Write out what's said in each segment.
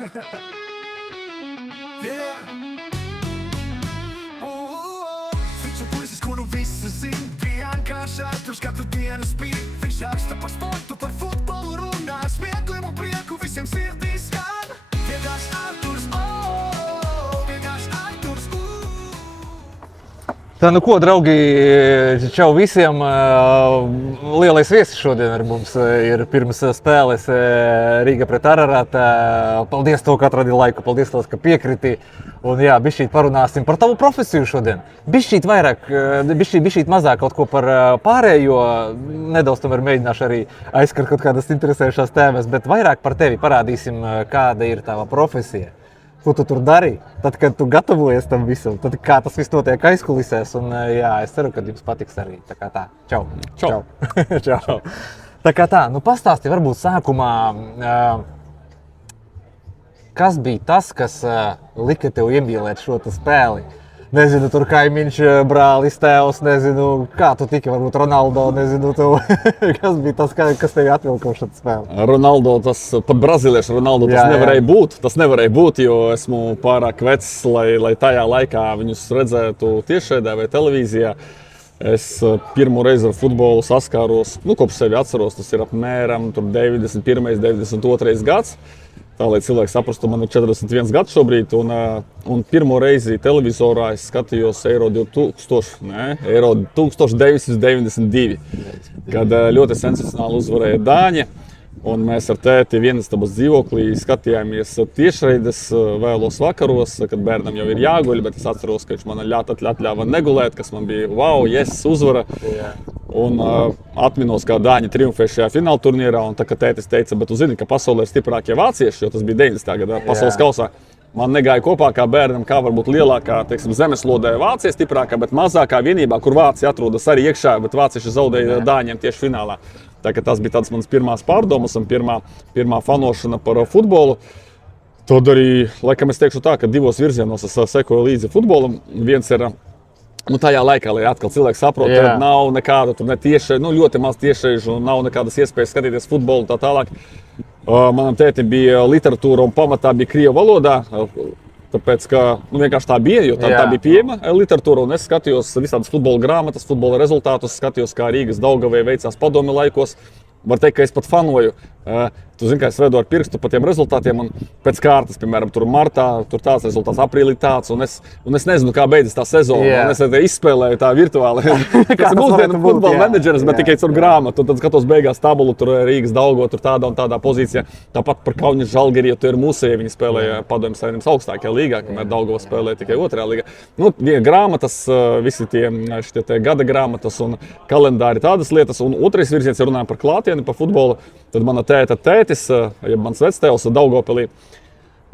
Viņš ir puisis, kuru visi zin, vienkārši Arturs katru dienu spīd. Viņš raksta par sportu, par futbolu runā, smiekliem un prieku visiem sirdīs skan. Vienkārši Arturs, vienkārši Arturs, Tā, nu ko, draugi, čau visiem. Lielais viesis šodien ar mums ir pirms spēles Rīga pret Araratu. Paldies tev, ka atradi laiku, paldies tev, ka piekriti. Un jā, bišķīt parunāsim par tavu profesiju šodien. Bišķīt vairāk, bišķīt mazāk kaut ko par pārējo. Nedaudz tomēr mēģināšu arī aizskart kaut kādas interesējušās tēmas, bet vairāk par tevi parādīsim, kāda ir tava profesija. Ko tu tur dari, tad, kad tu gatavojies tam visam, tad kā tas viss notiek aizkulisēs, un jā, es ceru, ka jums patiks arī. Tā kā tā. Čau. Čau. Čau. Tā kā tā, nu pastāsti varbūt sākumā, kas bija tas, kas lika tev iemīlēt šo spēli? Nezinu, tur kaimiņš, brālis, tēvs, nezinu, kā tu tiki, varbūt Ronaldo, nezinu, tev, kas bija tas, kas tevi atvilka uz šo spēli? Ronaldo, tas pat brazīliešu Ronaldo, tas nevarēja būt. Tas nevarēja būt, jo esmu pārāk vecs, lai tajā laikā viņus redzētu tiešraidē vai televīzijā. Es pirmo reizi ar futbolu saskāros, kopš sevi atceros, tas ir apmēram 91. 92. gads. Tā, lai cilvēks saprastu, man ir 41 gads šobrīd, un pirmo reizi televizorā es skatījos Eiro 1992, kad ļoti sensacionāli uzvarēja Dāņi. Un mēs ar tēti vienistabas dzīvoklī skatījāmies tiešraides vēlos vakaros, kad bērnam jau ir jāguļ, bet es atceros, ka viņš man atļāva negulēt, kas man bija wow, yes, uzvara. Un atminos, kā Dāņi triumfēja šajā fināla turnīrā, un tā kā tētis teica, bet tu zini, ka pasaulē ir stiprākie vācieši, jo tas bija 90. gadā pasaules kausā. Man negāja kopā kā bērnam, kā varbūt lielākā, teiksim, zemeslodē Vācija stiprākā, bet mazākā vienībā, kur Vācija atrodas arī iekšā, bet vācieši zaudēja Dāņiem tieši finālā. Tā kā tas bija tāds mans pirmās pārdomas un pirmā fanošana par futbolu. Tad arī, laikam es teikšu tā, ka divos virzienos es sekoju līdzi futbolam. Viens ir, tajā laikā, lai atkal cilvēks saprot, ka nav nekāda tur netieši, ļoti maz tiešreižu un nav nekādas iespējas skatīties futbolu un tā tālāk. Manam tētim bija literatūra un pamatā bija krievu valodā. Tāpēc, ka vienkārši tā bija, jo tā bija pieejama literatūra, un es skatījos visādas futbola grāmatas, futbola rezultātus, skatījos, kā Rīgas Daugavai veicās padomju laikos. Var teikt, ka es pat fanoju. Tu zini, kā es vedu ar pirkstu pa tiem rezultātiem, un pēc kārtas, piemēram, tur martā, tur tāds rezultāts, aprīlī tāds, un es nezinu, kā beidzas tā sezona, un es izspēlēju tā virtuāli. Kas mūsdienu futbola menedžeris, bet tikai caur grāmatu, un tad skatos beigās tabulu, tur Rīgas Daugava, tur tādā un tādā pozīcijā. Tāpat par Kaunas Žalgiriju, tur ir mūsēji, viņi spēlēja padomju savienības augstākajā līgā, kamēr Daugava spēlēja tikai otrajā līgā. Grāmatas, visi tie gada grāmatas un kalendāri, tādas lietas, un otrais virziens, ja runājam par klātieni, par futbolu, tad mana tētis, ja mans vectēvs Daugavpilī,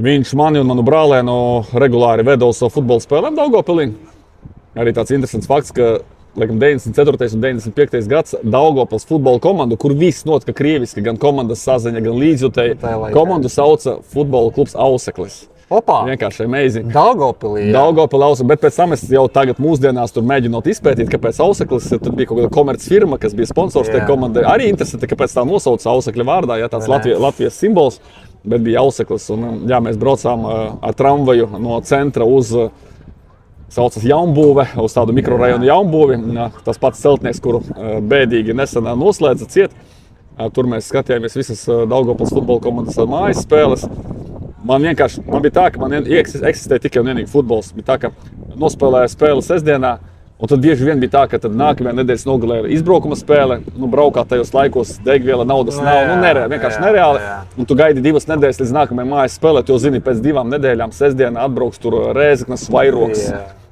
viņš mani un manu brālēnu regulāri veda uz futbola spēlēm Daugavpilī. Arī tāds interesants fakts, ka laikam 94. un 95. gads Daugavpils futbola komandu, kur viss notika krieviski, gan komandas saziņa, gan līdzjutēji, komandu sauca futbola klubs Auseklis. Opā! Vienkārši amazing. Daugavpilī, jā. Daugavpilī Auseklis, bet pēc tam es jau tagad mūsdienās tur mēģinot izpētīt, kāpēc Auseklis, tad bija kaut kāda komercfirma, kas bija sponsors tai komandai. Arī interesanti, kāpēc tā nosauca Ausekļa vārdā, ja tāds Latvijas simbols, bet bija Auseklis. Un, jā, mēs braucām ar tramvaju no centra uz saucas Jaunbūve, uz tādu mikrorajonu Jaunbūvi. Tas pats celtnieks, kuru bēdīgi nesen noslēdza ciet. Tur mēs skatījāmies visas Daugavpils futbola komandas mājas spēles. Man bija tā, ka man eksistēja tikai un vienīgi futbols. Bija tā, ka nospēlēja spēli sestdienā, un tad bieži vien bija tā, ka nākamajā nedēļas nogalē ir izbraukuma spēle. Braukāt tajos laikos, degviela, naudas nav, vienkārši nereāli. Un tu gaidi 2 nedēļas līdz nākamajai mājas spēlēt, jo zini, pēc 2 nedēļām sestdienā atbrauks tur Rēzeknes, Vairoks.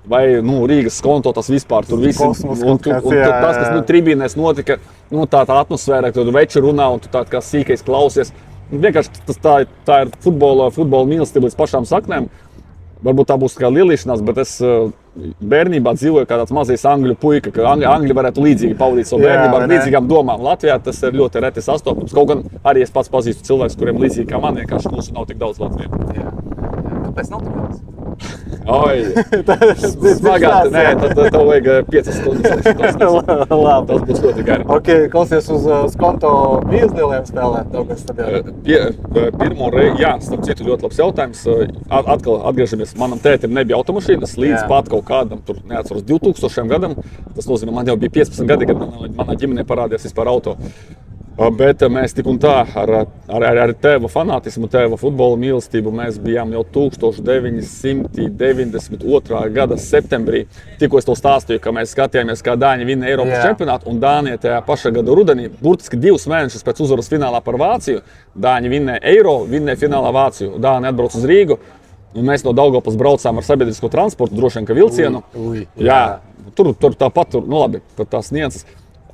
Vai Rīgas konto, tas vispār tur viss. Un tas, kas tribīnēs notika, tā atmosfēra, ka tu veči runā un tu tā kā sīkais klausies. Vienkārši tā ir futbola mīlestība līdz pašām saknēm. Varbūt tā būs kā lielīšanās, bet es bērnībā dzīvoju kā tāds mazais angļu puika, ka angļi varētu līdzīgi pavadīt savu bērnību ar līdzīgām domām. Latvijā tas ir ļoti reti sastopams. Kaut gan arī es pats pazīstu cilvēkus, kuriem līdzīgi kā man, vienkārši mūsu nav tik daudz Latvijā. Kāpēc nav tik daudz? Oi, smagāk, nē, tad vajag 5 stundas. Labi. Tas būs ļoti gari. Ok, klausies uz konto bijis lieliem spēlēm Daugavas stadionā? Pirmo reizi, jā, starp citu, ļoti labs jautājums. Atkal atgriežamies. Manam tētim nebija automašīnas līdz pat kaut kādam, tur neatceros, 2000 gadam. Tas nozīmē, man jau bija 15 gadi, kad manā ģimenē parādījās vispār auto. Bet mēs tik un tā ar tēva fanātismu, tēva futbola mīlestību mēs bijām jau 1992. Gada septembrī. Tikko es to stāstīju, ka mēs skatījāmies, kā Dāņi vinna Eiropas čempionātu, un Dānija tajā pašā gada rudenī, burtiski 2 mēnešus pēc uzvaras finālā par Vāciju, Dāņi vinnēja Eiro, vinnēja finālā Vāciju. Dāņi atbrauc uz Rīgu, un mēs no Daugavpils braucām ar sabiedrisko transportu, droši vien, ka vilcienu. Jā, tur tāpat, nu labi, pat tās nianses.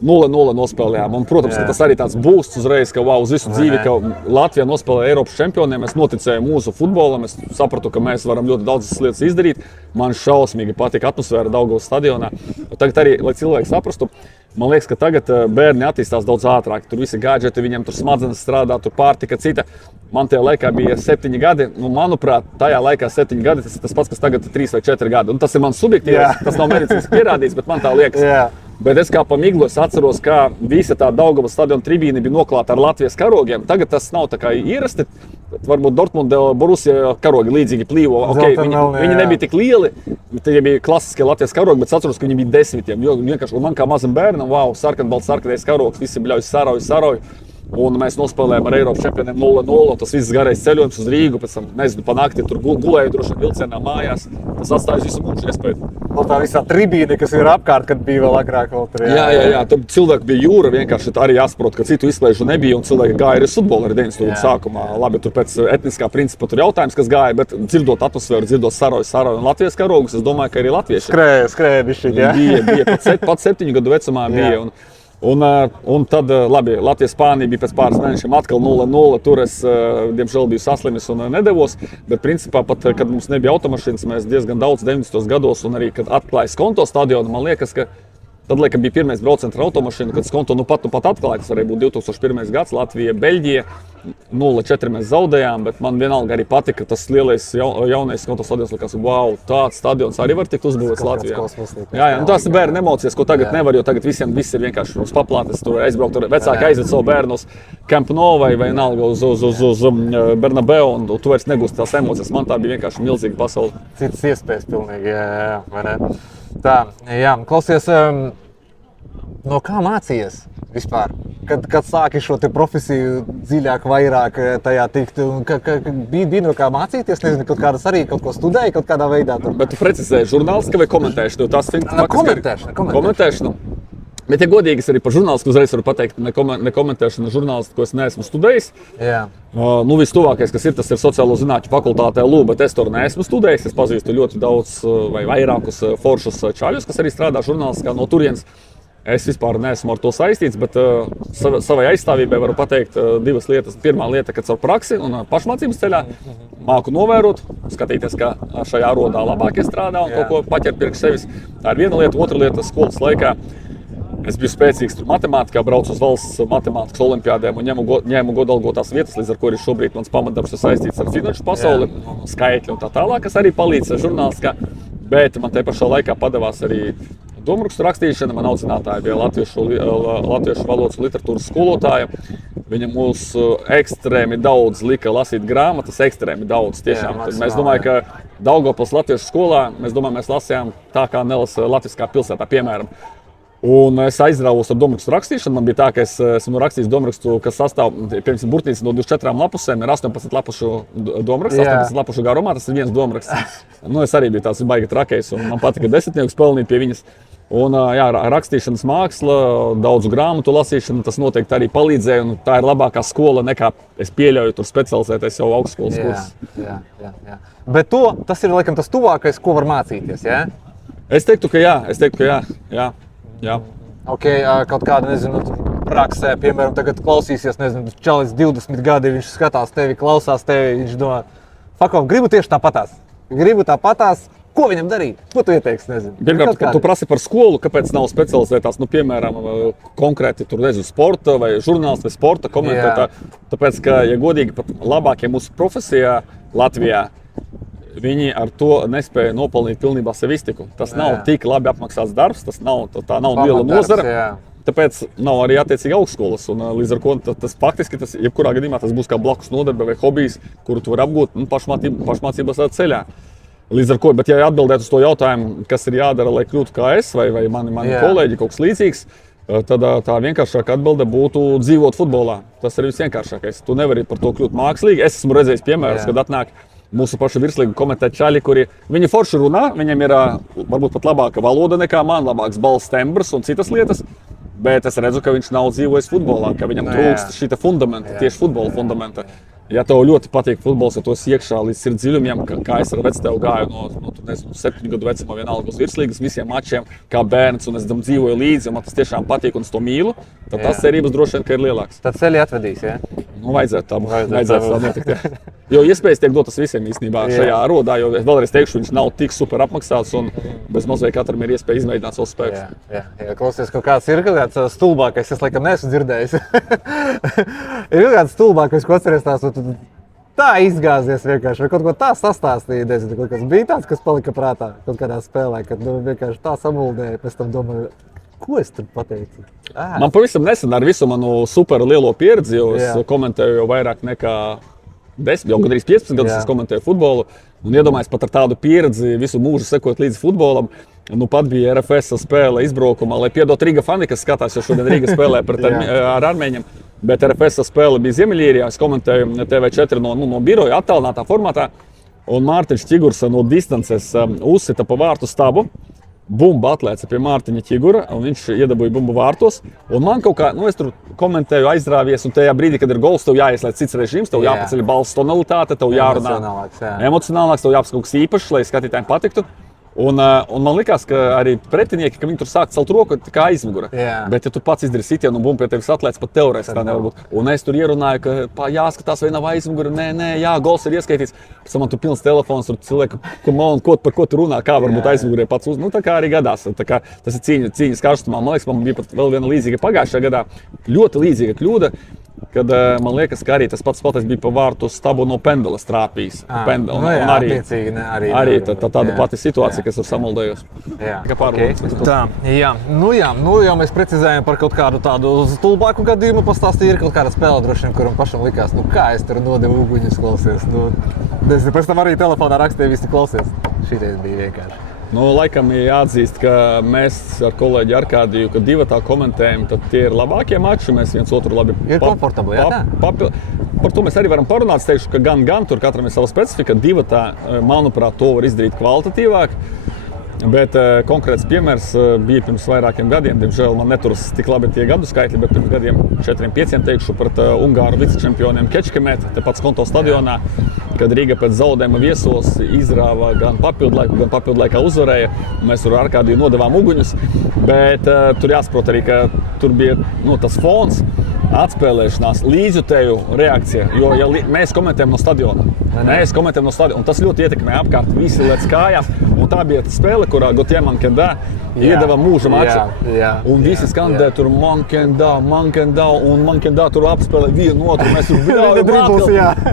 0-0 nospēlējām. Un, protams, ka tas arī tāds būsts uzreiz, ka wow, uz visu dzīvi, ka Latvija nospēlēja Eiropas čempioniem. Es noticēju mūsu futbolam, es sapratu, ka mēs varam ļoti daudzas lietas izdarīt. Man šausmīgi patika atmosfēra Daugavas stadionā. Tagad arī, lai cilvēki saprastu, man liekas, ka tagad bērni attīstās daudz ātrāk. Tur visi gadžeti, viņiem tur smadzenes strādā, tur pārtika cita. Man tajā laikā bija 7 gadi. Nu, manuprāt, tajā laikā 7 gadi tas ir tas pats, kas tagad 3 vai 4 gadi. Un tas ir mans subjektīvs, tas nav medicīniski pierādīts, bet man tā liekas. Bet es kā pa miglu atceros, kā visa tā Daugavas stadiona tribīne bija noklāta ar Latvijas karogiem. Tagad tas nav tā kā ierasti. Varbūt Dortmunda, Borussia karogi līdzīgi plīvo. Okay, viņi nebija tik lieli, tie bija klasiskie Latvijas karogi, bet es atceros, ka viņi bija 10. Jo vienkārši man kā mazam bērnam, wow, sarkanbalts, sarkanais karogs, visi bļauj sarauj. Un mēs nospēlējām ar Eiropas čempioniem 0-0. Tas viss garais ceļojums uz Rīgu, pēc tam, nezinu, pa nakti tur gulēju droši vien vilcienā mājās. Tas atstāja visu mūžu iespēju. Tā visā tribīne, kas ir apkārt, kad bija vēl agrāk. Jā. Tur cilvēki bija jūra, vienkārši arī jāsaprot, ka citu izslēžu nebija. Un cilvēki gāja arī uz futbolu arī 90. sākumā. Labi, tur pēc etniskā principa tur jautājums, kas gāja, bet dzirdot atmosfēru, dzirdot sarauju un Latvijas karogus, es domāju, ka arī latvieši. Skrēja bišķiņ, jā. Bija, pat 7 gadu vecumā bija. Un tad, labi, Latvija-Spānija bija pēc pāris mēnešiem atkal 0-0. Tur es, diemžēl, biju saslimis un nedevos. Bet, principā, pat, kad mums nebija automašīnas, mēs diezgan daudz 90. gados, un arī, kad atklāja Skonto stadionu, man liekas, ka tad, laikam, bija pirmais brauciens ar automašīnu, kad Skonto nu pat atklāja. Tas varēja būt 2001. gads, Latvija, Beļģija. 0-4 mēs zaudējām, bet man vienalga arī patika tas lielais jaunais Skonto stadions. Likās, wow, tāds stadions arī var tikt uzbūvēts Latvijā. Jā, tās ir bērnu emocijas, ko tagad nevar, jo tagad visiem viss ir vienkārši uz paplātes. Tur aizbraukt, tur vecāki aizved savu bērnu uz Camp Nou vai vienalga uz Bernabeu, un tu vairs negūsti tās emocijas. Man tā bija vienkārši milzīga pasaule. Citas iespējas pilnīgi, jā, vai ne? Tā, jā, klausies, no kā mācījies vispār? Kad sāki šo te profesiju dziļāk, vairāk tajā tikt, bija no kā mācīties, nezinu, kaut kādas arī kaut ko studēji, kaut kādā veidā tur? Bet tu precizēji žurnālistika vai komentēšanu? Komentēšanu. Bet, ja godīgi, es arī par žurnālistiku uzreiz varu pateikt, ne komentēšanu žurnālistiku, ko es neesmu studējis. Jā. Nu, vistuvākais, kas ir, tas ir sociālo zinātņu fakultātē LU, bet es tur neesmu studējis. Es pazīstu ļoti daudz vai vairākus foršus čaļus, kas arī strādā žurnālistikā no turienes. Es vispār neesmu ar to saistīts, bet savai aizstāvībai varu pateikt 2 lietas. Pirmā lieta, ka caur praksi un pašmācības ceļā māku novērot, skatīties, kā šajā arodā labākie strādā un kaut ko paķert priekš sevis. Tā ir viena lieta. Otra lieta, skolas laikā es biju spēcīgs matemātikā, braucu uz valsts matemātikas olimpiādēm un ņēmu godalgotās vietas, līdz ar ko arī šobrīd mans pamatdarbs ir saistīts ar finanšu pasauli, skaitļi un tā tālāk, kas arī palīdz žurnālistikā. Bet man te pašā laikā padevās arī domrakstu rakstīšana. Man audzinātāja bija latviešu valodas un literatūras skolotāja. Viņa mūs ekstrēmi daudz lika lasīt grāmatas, ekstrēmi daudz tiešām. Tad mēs domājam, ka Daugavpils latviešu skolā, mēs lasījām tā, kā nelasa latviskā pilsētā, piemēram. Un es aizrāvos ar domrakstu rakstīšanu. Man bija tā, ka es esmu rakstījis domrakstu, kas sastāv, piemēram, burtnīca no 24 lapusēm, ir 18 lapušu domraksts, 18 lapušu garumā, tas ir viens domraksts. Nu, es arī biju tāds baigi trakējs, un man patika desmitniekus pelnīt pie viņas. Un, jā, rakstīšanas māksla, daudzu grāmatu lasīšana, tas noteikti arī palīdzēja, un tā ir labākā skola nekā es pieļauju tur specializēties jau augstskolas kursus. Jā. Bet tas ir, laikam, tas tuvākais, ko var mācīties, jā? Es teiktu, ka jā. Jā. Ok, kaut kāda, nezinu, praksē, piemēram, tagad klausīsies, nezinu, čalis 20 gadi, viņš skatās tevi, klausās tevi, viņš domā, fakov, gribu tieši tāpatās, ko viņam darīt? Ko tu ieteiksi, nezinu? Pirmkārt, kad tu prasi par skolu, kāpēc nav specializētās, piemēram, konkrēti tur, nezinu, sporta vai žurnālisti vai sporta komentētā, tāpēc, ka, ja godīgi, pat labākie mūsu profesijā Latvijā viņi ar to nespēja nopelnīt pilnībā sev iztiku. Tas nav tik labi apmaksāts darbs, tā nav liela nozara. Tāpēc nav arī attiecīgi augstskolas. Un, līdz ar to tas faktiski, jebkurā gadījumā, tas būs kā blakus nodarbe vai hobijs, kuru tu vari apgūt pašmācībās ceļā. Līdz ar to, bet ja atbildētu uz to jautājumu, kas ir jādara, lai kļūtu kā es vai mani kolēģi, kaut kas līdzīgs, tad tā vienkāršākā atbilde būtu dzīvot futbolā. Tas ir visvienkāršākais. Tu nevari par to kļūt mākslīgi. Es esmu redzējis piemērus, kad atnāk mūsu pašu virslīgu komentēt čaļi, kuri viņi forši runā, viņiem ir varbūt pat labāka valoda nekā man, labāks balss tembrs un citas lietas. Bet es redzu, ka viņš nav dzīvojis futbolā, ka viņam trūkst šī fundamenta, tieši futbola fundamenta. Ja tev ļoti patīk futbols, ja tu esi iekšā līdz sirds dziļumiem, kā es ar vectēvu gāju no 7 gadu vecuma vienalga uz virslīgas visiem mačiem, kā bērns, un es tam dzīvoju līdzi, un man tas tiešām patīk, un es to mīlu, tad tas cerības droši vien, ka ir lielāks. Tad ceļi atvedīs, ja? Nu, vajadzētu tā notikt, ja. Jo iespējas tiek dotas visiem īstenībā šajā rodā, jo es vēlreiz teikšu, viņš nav tik super apmaksāts, un bez mazliet katram ir iespēja izmēģināt savus spēkus. Jā, klausies, kaut kāds ir kāds stulbākais, es laikam neesmu dzirdējis. Ir kaut kāds stulbākais, ko atceries tās, tā izgāzies vienkārši, vai kaut ko tā sastāstīja, nezinu, kaut kas bija tāds, kas palika prātā kaut kādā spēlē, kad vienkārši tā samuldēja, pēc tam domāju, ko es tur pateicu? Man pavisam nesen ar visu manu super lielo pieredzi, jo es komentēju jau vairāk nekā 10, jau gandrīz 15 gadus es komentēju futbolu, un iedomājos pat ar tādu pieredzi visu mūžu sekot līdzi futbolam. Nu, pat bija RFS spēle izbraukumā, lai piedot Riga fani, kas skatās, jo šodien Riga spēlē ar armēņiem. Bet RFS spēle bija Ziemeļīrijā, es komentēju TV4 no biroja attālinātā formātā. Un Mārtiņš Čigurs no distances uzsita pa vārtu stabu. Bumba atlēca pie Mārtiņa Čigura, un viņš iedabūja bumbu vārtos. Un man kaut kā, es tur komentēju, aizrāvies, un tajā brīdī, kad ir gols, tev jāieslēdz cits režīms, tev jāpaceļ balss tonalitāte, tev jārunā emocionālāks, tev jāapskatās kaut kas īpašs, lai skatītājiem patiktu. Un man likās, ka arī pretinieki, ka viņi tur sāk celt roku kā aizmugure. Bet, ja tu pats izdarīji sitienu un bumbu pie tevis atlēc, pat teorētiski tā nevar būt. Un es tur ierunāju, ka jāskatās, vai nav aizmugure. Nē, gols ir ieskaitīts. Pēc tam man tur pilns telefons, tur cilvēku, par ko tu runā, kā varbūt aizmugurē pats uz. Nu, tā kā arī gadās. Tā kā tas ir cīņas karstumā. Man liekas, man bija pat vēl viena līdzīga pagājušajā gadā. Ļoti līdzīga kļūda. Kad man liekas, ka arī tas pats spēlētājs bija pa vārtu stabu no pendeles trāpījis. Arī tāda pati situācija, kas ir samuldējusi. Nu jau mēs precizējam par kaut kādu tādu stulbāku gadījumu. Pastāstīja, ir kaut kāda spēle droši vien, kuram pašam likās, kā es tur nodevu uguņus klausies. Pēc tam arī telefonā rakstīja visi klausies. Šitais bija vienkārši. Laikam ir jāatzīst, ka mēs ar kolēģi Arkādiju, kad divatā komentējam, tad tie ir labākie mači. Mēs viens otru labi komfortabli, par to mēs arī varam parunāt. Es teikšu, ka gan tur katram ir sava specifika. Divatā, manuprāt, to var izdarīt kvalitatīvāk. Bet konkrēts piemērs bija pirms vairākiem gadiem. Diemžēl man neturas tik labi tie gadu skaitļi, bet pirms gadiem 4-5 teikšu pret Ungāru vicečempioniem Kečkemēt, tepat Skonto stadionā, kad Riga pēc zaudējuma viesos izrāva gan papildu laikā uzvarēja. Mēs tur ar Arkādiju nodevām uguņus, bet tur jāsaprot arī, ka tur bija tas fons, atspēlēšanās, līdzjutēju reakcija, jo mēs komentējam no stadiona. Un tas ļoti ietekmē apkārt, visi lec kājās. Un tā bija spēle, kurā Gauthier Mankendā iedeva mūža maču. Un visi skandē tur Mankendā, un Mankendā tur apspēlē vienu otru.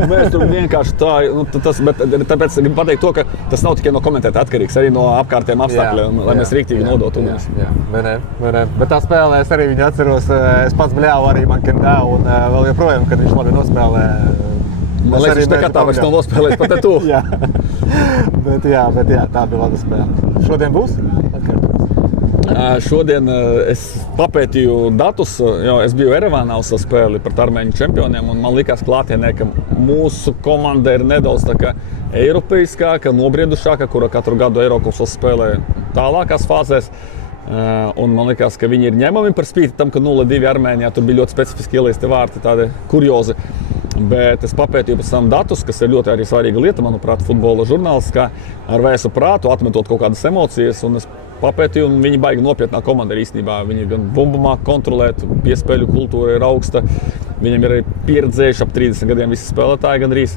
Mēs tur vienkārši tā, tāpēc gribu pateikt to, ka tas nav tikai no komentēta atkarīgs, arī no apkārtējiem apstākļiem, lai mēs rīktīgi nodotu. Bet tā spēlē es arī viņu atceros, es pats bļāvu arī Mankendā, un vēl joprojām, kad viņš labi nospēlē. Man liekas, viņš nekā tā vairs nav nospēlējis pat tu. bet tā bija laba spēle. Šodien būs? Šodien es papētīju datus, jo es biju Erevānā uz spēli pret armēņu čempioniem, un man likās klātienē, ka mūsu komanda ir nedaudz tā kā eiropeiskāka, nobriedušāka, kura katru gadu Eirokausos spēlē tālākās fāzēs. Un man likās, ka viņi ir ņemami par spīti tam, ka 0-2 Armēnijā tur bija ļoti specifiski ielaisti vārti, tādi kuriozi. Bet es papētīju pēc tam datus, kas ir ļoti arī svarīga lieta, manuprāt, futbola žurnālistiskā, ar vēsu prātu, atmetot kaut kādas emocijas. Un es papētīju, un viņi baigi nopietnā komanda ir īstenībā. Viņi gan bumbu māk kontrolēt, piespēļu kultūra ir augsta. Viņiem ir arī pieredzējuši ap 30 gadiem visi spēlētāji gandrīz.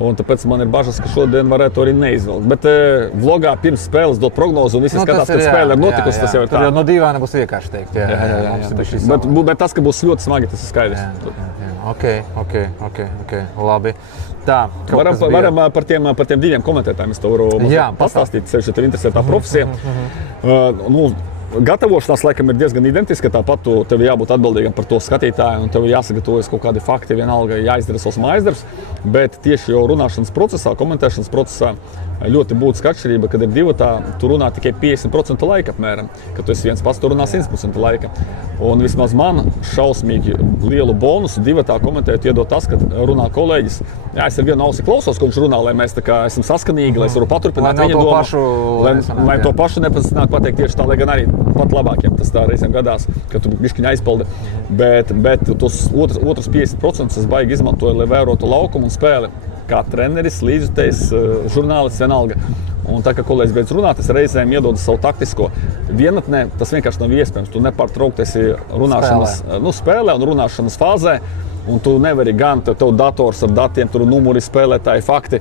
Un tāpēc man ir bažas, ka šodien varētu arī neizvilkt. Bet vlogā pirms spēles dot prognozi un visi skatās, kad spēle ir notikusi, tas jau ir tā. Tur jau no dīvāna būs vienkārši teikt. Jā. Bet tas, ka būs ļoti smagi, tas ir skaidrs. Ok, labi. Tā, varam par tiem diviem komentētājiem, es tev varu pastāstīt, sevišķi tev interesē tā profesija. Gatavošanās laikam ir diezgan identiska, tāpat tev jābūt atbildīgam par to skatītāju un tev jāsagatavojas kaut kādi fakti, vienalga jāizdara savs mājasdarbs, bet tieši jau runāšanas procesā, komentēšanas procesā ļoti būtiska atšķirība, kad ir divatā, tu runā tikai 50% laika apmēram, kad tu esi viens pats, tu runā 100% laika. Un vismaz man šausmīgi lielu bonusu divatā komentēt iedot tas, kad runā kolēģis. Jā, es ar vienu ausi klausos, ko viņš runā, lai mēs tā kā esam saskanīgi, lai es varu paturpināt viņa domu. Lai to pašu nepasanāk pateikt tieši tā, lai gan arī pat labākiem tas tā reizēm gadās, ka tu bišķiņa aizpildi. Bet tos otrs 50% es baigi izmantoju, lai vērotu laukumu un spēli. Kā treneris, līdzjutējs, žurnālists vienalga. Un tā kā kolēģis beidz runāt, es reizēm iedodu savu taktisko vienatnē, tas vienkārši nav iespējams. Tu nepārtraukti esi runāšanas spēlē un runāšanas fāzē, un tu nevari gan tev dators ar datiem, tur numuri, spēlētāji, fakti.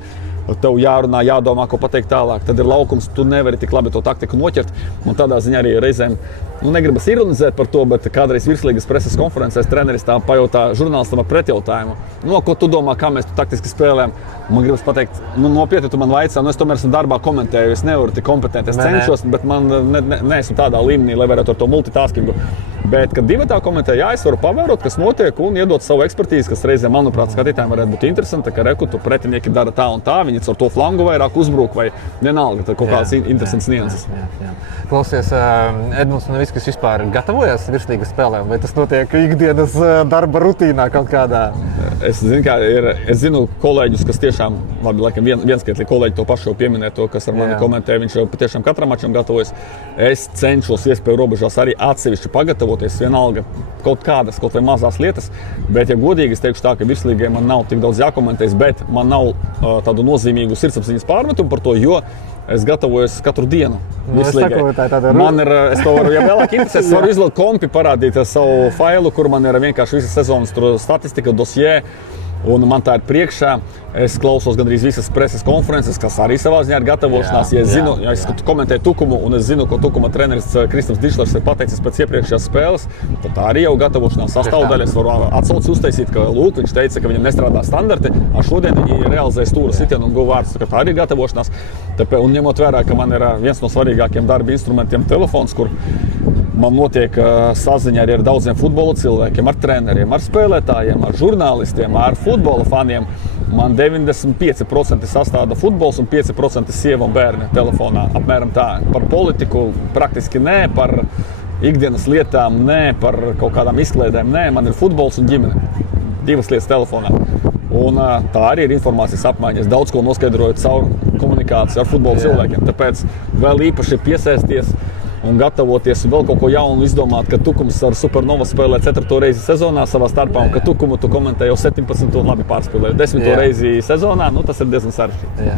Tev jārunā, jādomā, ko pateikt tālāk. Tad ir laukums, tu nevari tik labi to taktiku noķert. Un tādā ziņā arī reizēm negribas ironizēt par to, bet kādreiz virslīgas preses konferencēs treneris tā pajautā žurnālistam ar pretjautājumu. Ko tu domā, kā mēs tu taktiski spēlējam? Man gribas pateikt, nopietni tu man vaicā, es tomēr esmu darbā komentēju, es nevaru tik kompetenti, es cenšos, bet man neesmu tādā līmenī, lai varētu ar to multitaskingu. Bet, kad divatā komentē, es varu pavērot, kas notiek un iedot savu ekspertīzi, kas reizēm, manuprāt, skatītājiem varētu būt interesanti, ka tu pretinieki dara tā un tā, viņi ar to flangu vairāk uzbruk vai vienalga, tad kaut kādas interesantas nianses. Klausies, Edmunds Novickis vispār gatavojas virslīgas spēlēm, vai tas notiek ikdienas darba rutīnā kaut kādā? Es zinu kolēģus, kas tiešām, labi, laikam vienskaitli kolēģi to pašu jau pieminē, to, kas ar mani komentē, viņš jau patiešām katram mačam gatavojas. Es cenšos iespēju robežās arī atsevišķi pagatavoties, vienalga kaut vai mazās lietas, bet, ja godīgi, es teikšu tā, ka virslīgai man nav tik daudz jākomentēs, bet man nav tādu nozīmīgu sirdsapziņas pārmetumu par to, jo es gatavojos katru dienu. Es to varu, ja vēlāk interesēs, es varu izlaikt kompi, parādīt savu failu, kur man ir vienkārši visas sezonas statistika, dosjē. Un man tā ir priekšā. Es klausos gandrīz visas preses konferences, kas arī savā ziņā ir gatavošanās. Ja es komentēju Tukumu un es zinu, ko Tukuma treneris Kristams Dišlers ir pateicis pēc iepriekšējās spēles, tad tā arī jau gatavošanās sastāvdaļa. Es varu atsauci uztaisīt, ka viņš teica, ka viņam nestrādā standarti, a šodien viņi realizē stūra sitienu un guva vārdus, ka tā arī ir gatavošanās. Un ņemot vērā, ka man ir viens no svarīgākiem darba instrumentiem telefons, kur man notiek saziņa arī ar daudziem futbola cilvēkiem, ar treneriem, ar spēlētājiem, ar žurnālistiem, ar futbola faniem. Man 95% sastāda futbols un 5% sieva un bērni telefonā. Apmēram tā. Par politiku praktiski nē, par ikdienas lietām nē, par kaut kādām izklaidēm nē. Man ir futbols un ģimene. 2 lietas telefonā. Un tā arī ir informācijas apmaiņa. Es daudz ko noskaidroju caur komunikāciju ar futbola cilvēkiem. Tāpēc vēl īpaši piesēsties un gatavoties un vēl kaut ko jaunu izdomāt, ka Tukums ar Supernova spēlē 4. reizi sezonā savā starpā un ka Tukumu tu komentē jau 17 un labi pārspēlē 10. reizi sezonā, tas ir diezgan sarežģīti.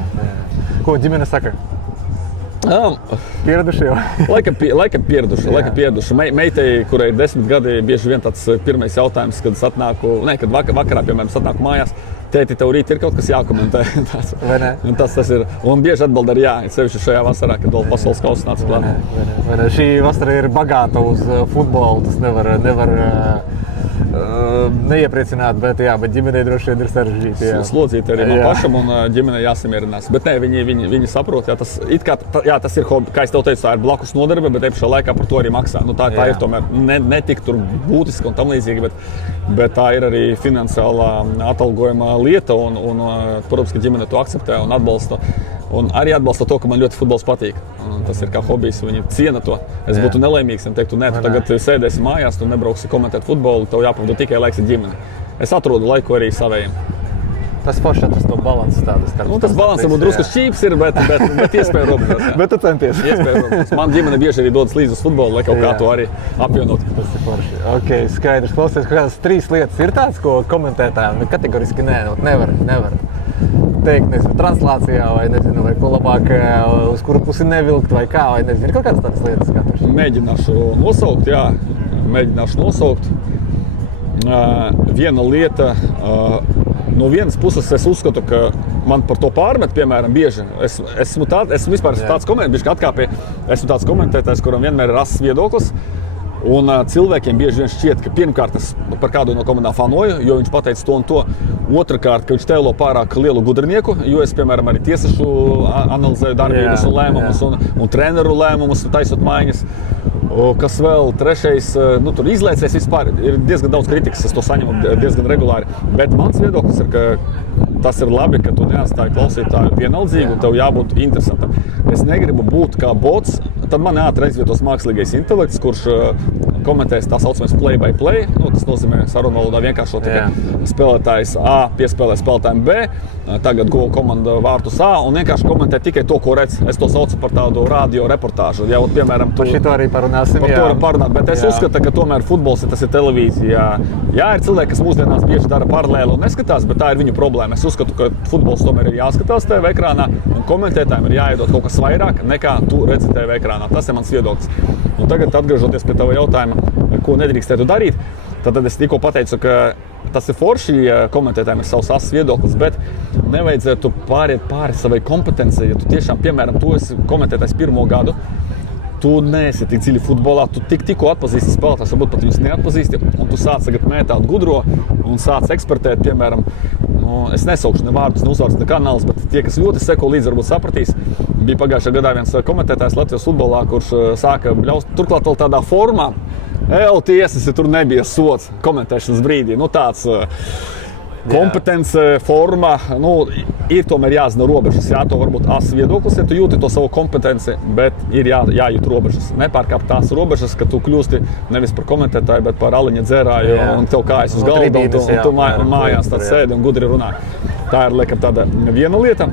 Ko ģimene saka? Pieraduši jau? Laikam pieraduši. Meitei, kurai ir 10 gadi, bieži vien tāds pirmais jautājums, kad es atnāku, kad vakarā, piemēram, atnāku mājās, tēti, tev rīt ir kaut kas jākomentē. Vai ne? Tas ir. Un bieži atbild ar jā, sevišķi šajā vasarā, kad vēl pasaules kausa nāca klāt. Vai ne? Šī vasara ir bagāta uz futbolu, tas nevar neiepriecināt, bet ģimenei droši vien ir sarežģīti. Slodzīti arī man pašam un ģimenei jāsamierinās. Bet nē, viņi saprot, tas ir hobi, kā es tev teicu, tā ir blakus nodarbe, bet pašā laikā par to arī maksā. Tā ir tomēr ne tik tur būtiska un tam līdzīgi, bet tā ir arī finansiālā atalgojuma lieta un protams, ka ģimene to akceptē un atbalsta. Un arī atbalsta to, ka man ļoti futbols patīk. Tas ir kā hobijs, viņi ciena to. Es būtu nelaimīgs, ja teiktu, tu tagad sēdēsi mājās, tu nebrauksi komentēt futbolu, tev jāpavada tikai laiks ar ģimeni. Es atrodu laiku arī savējiem. Tas forši, tas to balanss tādas. Tas balanss varbūt drusku šķīps ir, bet iespēja robežās. Bet tu centies. Iespēja robežās. Man ģimene bieži arī dodas līdz uz futbolu, lai kaut kā to arī apvienot. Tas ir forši. Ok, skaidrs. Klausies, kādas 3 lietas ir tāds, ko komentētājiem kategoriski nevar teikt, nezinu, translācijā vai nezinu, vai ko labāk, uz kuru pusi nevilkt vai kā, vai nezinu, ir kaut kādas tādas lietas katrs. Mēģināšu nosaukt. viena lieta, no vienas puses es uzskatu, ka man par to pārmet, piemēram, bieži. Esmu vispār tāds komentētājs, kuram vienmēr ir ass viedoklis. Un cilvēkiem bieži vien šķiet, ka pirmkārt es par kādu no komandām fanoju, jo viņš pateica to un to. Otrakārt, ka viņš tēlo pārāk lielu gudrnieku, jo es, piemēram, arī tiesašu analizēju darbības un lēmumus un treneru lēmumus, taisot maiņas. Kas vēl trešais, tur izlaicies vispār, ir diezgan daudz kritikas, es to saņemu diezgan regulāri. Bet mans viedoklis ir, ka tas ir labi, ka tu neatstāji klausītāju vienaldzīgi un tev jābūt interesantam. Es negribu būt kā bots, tad man ātri aizvietos mākslīgais intelekts, kurš komentēs tā saucamais play-by-play. Tas nozīmē sarunu valodā vienkāršot, ka spēlētājs A piespēlē spēlētājiem B, tagad go komanda vārtus A un vienkārši komentē tikai to, ko redz. Es to saucu par tādu radio reportāžu. Ja, piemēram, par šito arī parunāsim. Par to parunāt, bet es uzskatu, ka tomēr futbols tas ir televīzija. Jā, ir cilvēki, kas mūsdienās bieži dara paralēli un neskatās, bet tā ir viņu problēma. Es uzskatu, ka futbols tomēr ir jāskatās TV ekrānā un komentētājiem ir jāiedod kaut kas vairāk nekā tu redzi TV ekrānā. Tas ir mans viedoklis. Un tagad atgriežoties pie tava jautājuma, ko nedrīkstētu darīt, tad es tikko pateicu, ka tas ir forši, ja komentētājiem ir savs asas viedoklis, bet nevajadzētu pāriet pāri savai kompetencijai. Ja tu tiešām, piemēram, tu esi komentētājs pirmo gadu, tu neesi tik dziļi futbolā, tu tikko atpazīsti spēlētājs, varbūt pat viņus neatpazīsti, un tu sāc tagad mētāt gudro un sāc ekspertēt, piemēram, es nesaukšu ne vārdus, ne uzvārdus, ne kanālus, bet tie, kas ļoti seko līdzi, varbūt sapratīs. Bija pagājušā gadā viens komentētājs Latvijas futbolā, kurš sāka bļaust, turklāt vēl tādā formā. Tiesas, ja tur nebija sots komentēšanas brīdī. Tāds kompetence, forma, ir tomēr jāzina robežas. Jā, to varbūt as viedoklis, ja tu jūti to savu kompetenci, bet ir jājūt robežas. Nepārkāpt tās robežas, ka tu kļūsti nevis par komentētāju, bet par aliņa dzērāju un tev kājas uz galda un tu mājās tāds sēdi un gudri runā. Tā ir, laikam, tāda viena lieta.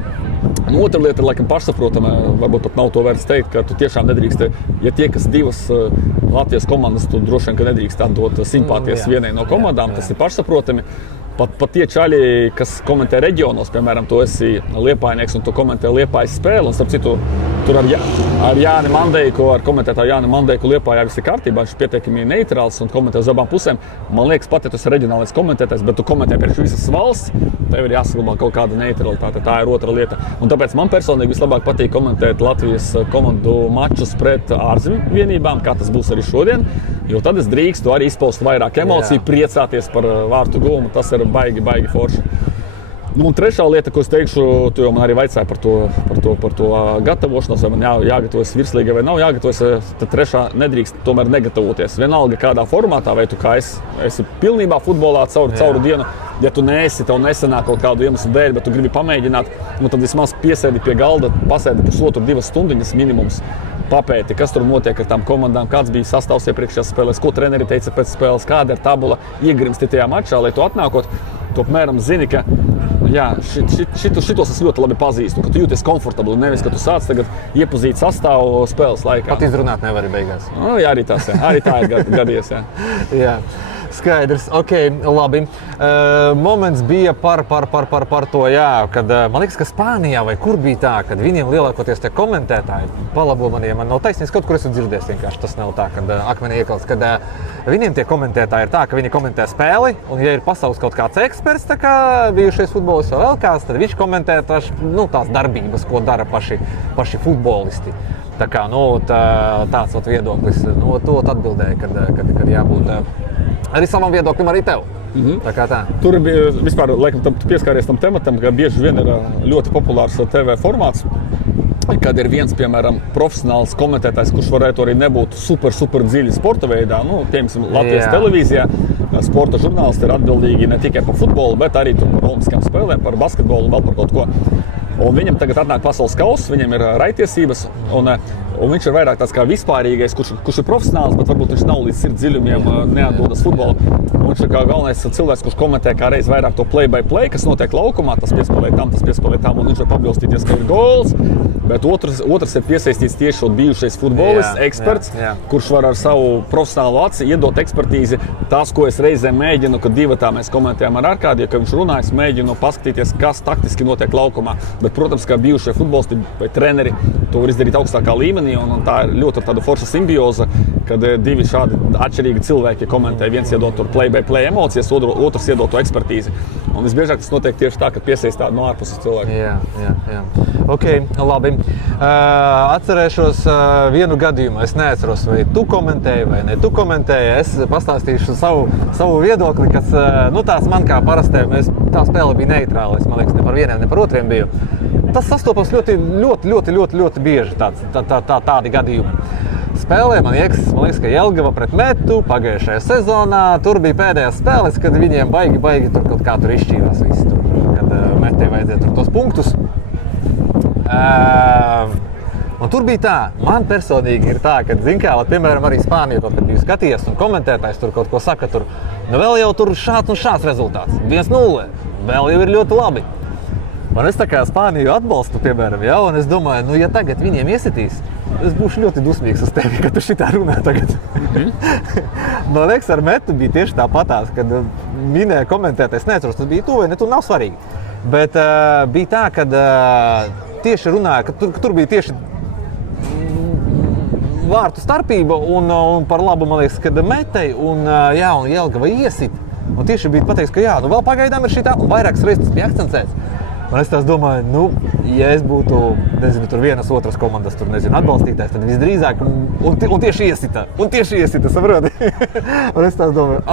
Otra lieta ir, laikam, pašsaprotama, varbūt pat nav to vērts teikt, ka tu tiešām nedrīkst, ja tiekas divas Latvijas komandas, tu droši vien, ka nedrīkst atdot simpātijas vienai no komandām, tas ir pašsaprotami. Pat tie čaļi, kas komentē reģionos, piemēram, tu esi Liepājnieks un tu komentē Liepājas spēli, un starp citu, tur ar Jāni Mandeiku, ar komentētāju Jāni Mandeiku Liepājā viss ir kārtībā, viņš ir pietiekami neitrāls un komentē uz abām pusēm. Man liekas, pat ja tu esi reģionālais komentētājs, bet tu komentē priekš visas valsts, tev ir jāsaglabā kaut kāda neutralitāte, tā ir otra lieta. Un tāpēc man personīgi vislabāk patīk komentēt Latvijas komandu mačus pret ārzemju vienībām, kā tas būs arī šodien, jo tad es drīkstu arī izpaust vairāk emociju, priecāties par vārtu guvumu, tas ir baigi forši. Un trešā lieta, ko es teikšu, tu jau man arī vaicāji par to gatavošanos, vai man jāgatavojas virslīgai vai nav jāgatavojas, tad trešā nedrīkst tomēr negatavoties. Vienalga kādā formātā, vai tu kā esi pilnībā futbolā cauru dienu, ja tu neesi, tev nesanāk kaut kādu iemeslu dēļ, bet tu gribi pamēģināt, tad vismaz piesēdi pie galda, pasēdi pusotru, 2 stundiņas minimums, papēti, kas tur notiek ar tām komandām, kāds bija sastāvs iepriekšējās spēlēs, ko treneri teica pēc spēles, kāda ir tabula, iegrimsti tajā mačā, lai tu atnākot, tu apmēram zini, ka šitos es ļoti labi pazīstu, ka tu jūties komfortabli, nevis, ka tu sāc tagad iepazīt sastāvu spēles laikā. Pat izrunāt nevari beigās. Jā, arī tā ir gadījies, jā. Jā. Skaidrs, ok, labi. Moments bija par to, kad man liekas, ka Spānijā vai kur bija tā, kad viņiem lielākoties tie komentētāji, palabo man, ja man nav taisnīgs, kaut kur esmu dzirdējis vienkārši, tas nav tā, kad akmenī iekalts, kad viņiem tie komentētāji ir tā, ka viņi komentē spēli, un ja ir pasaules kaut kāds eksperts, tā kā bijušais futbolists vai vēl kāds, tad viņš komentē tās darbības, ko dara paši futbolisti. Tā kā, tāds viedoklis, to atbildēja, kad jābūt arī savam viedoklim arī tev. Tā kā tā. Tur bija vispār, laikam, tu pieskāries tam tematam, ka bieži vien ir ļoti populārs TV formāts, kad ir viens, piemēram, profesionāls komentētājs, kurš varētu arī nebūt super dziļi sporta veidā. Piemēram, Latvijas televīzijā sporta žurnālisti ir atbildīgi ne tikai par futbolu, bet arī par olimpiskām spēlēm, par basketbolu un vēl par kaut ko. Un viņam tagad atnāk pasaules kauss, viņam ir raidtiesības, un viņš ir vairāk tāds kā vispārīgais, kurš ir profesionāls, bet varbūt viņš nav līdz sirds dziļumiem neatdodas futbolu. Viņš ir kā galvenais cilvēks, kurš komentē kā reiz vairāk to play-by-play, kas notiek laukumā, tas piespēlē tam, un viņš var pabilstīties, ka ir gols. Bet otrs ir piesaistīts tieši bijušais futbolists, eksperts, kurš var ar savu profesionālu aci iedot ekspertīzi. Tas, ko es reizēm mēģinu, kad divatā mēs komentējam ar Arkādiju, ka viņš runā, es mēģinu paskatīties, kas taktiski notiek laukumā. Bet Bet, protams, kā bijušie futbolisti vai treneri to var izdarīt augstākā līmenī, un tā ir ļoti tāda forša simbioza, kad divi šādi atšķirīgi cilvēki komentē. Viens iedod tur play-by-play emocijas, otrs iedod to ekspertīzi. Un visbiežāk tas notiek tieši tā, kad piesaistā no ārpuses cilvēku. Jā. Ok, labi. Atcerēšos vienu gadījumu. Es neatceros, vai tu komentēji vai ne tu komentēji. Es pastāstīšu savu viedokli, kas, tās man kā parastēm, tā spēle bija neitrāla. Es, man liekas, ne par vieniem, ne par otriem biju. Tas sastopams ļoti bieži tādi gadījumi. Spēlē, man liekas, ka Jelgava pret Metu pagājušajā sezonā. Tur bija pēdējās spēles, kad viņiem baigi tur kaut kā tur izšķīrās viss. Kad Metei vajadzēja tur tos punktus. Un tur bija tā, man personīgi ir tā, ka, piemēram, arī Spānija kaut kad biju skatījies un komentētājs tur kaut ko saka, tur, vēl jau tur šāds un šāds rezultāts, 1-0, vēl jau ir ļoti labi. Un es tā kā Spāniju atbalstu, piemēram, un es domāju, ja tagad viņiem iesitīs, es būšu ļoti dusmīgs uz tevi, ka tu šitā runā tagad. Man liekas, ar Metu bija tieši tāpatās, kad minēja komentētājs, neatceros, tas bija tu vai ne, tu nav svarīgi. Bet bija tā, kad tieši runāja, ka tur bija tieši vārtu starpība un par labu, man liekas, kad Metei un Jelgava iesit. Un tieši bija pateiks, ka vēl pagaidām ir šitā, un vairākas reizes tas bija akcentēts. Un es tās domāju, ja es būtu, tur vienas otras komandas, atbalstītājs, tad visdrīzāk, un tieši iesita, saproti? Un es tās domāju,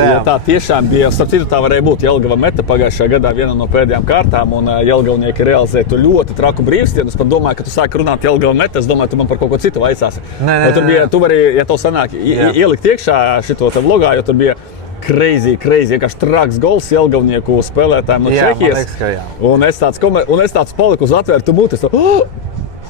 Ja tā tiešām bija, starp citu tā varēja būt Jelgava Meta pagājušajā gadā viena no pēdējām kārtām, un Jelgavnieki realizēja to ļoti traku brīvstienu. Es pat domāju, ka tu sāki runāt Jelgava Meta, es domāju, tu man par kaut ko citu vaicāsi. Nē. Tu vari, ja tev sanāk, ielikt iekšā šito te vlogā, jo tur bija crazy, vienkārši traks gols Jelgavnieku spēlētājiem no Čehijas. Un es tāds paliku uz atvērtu muti.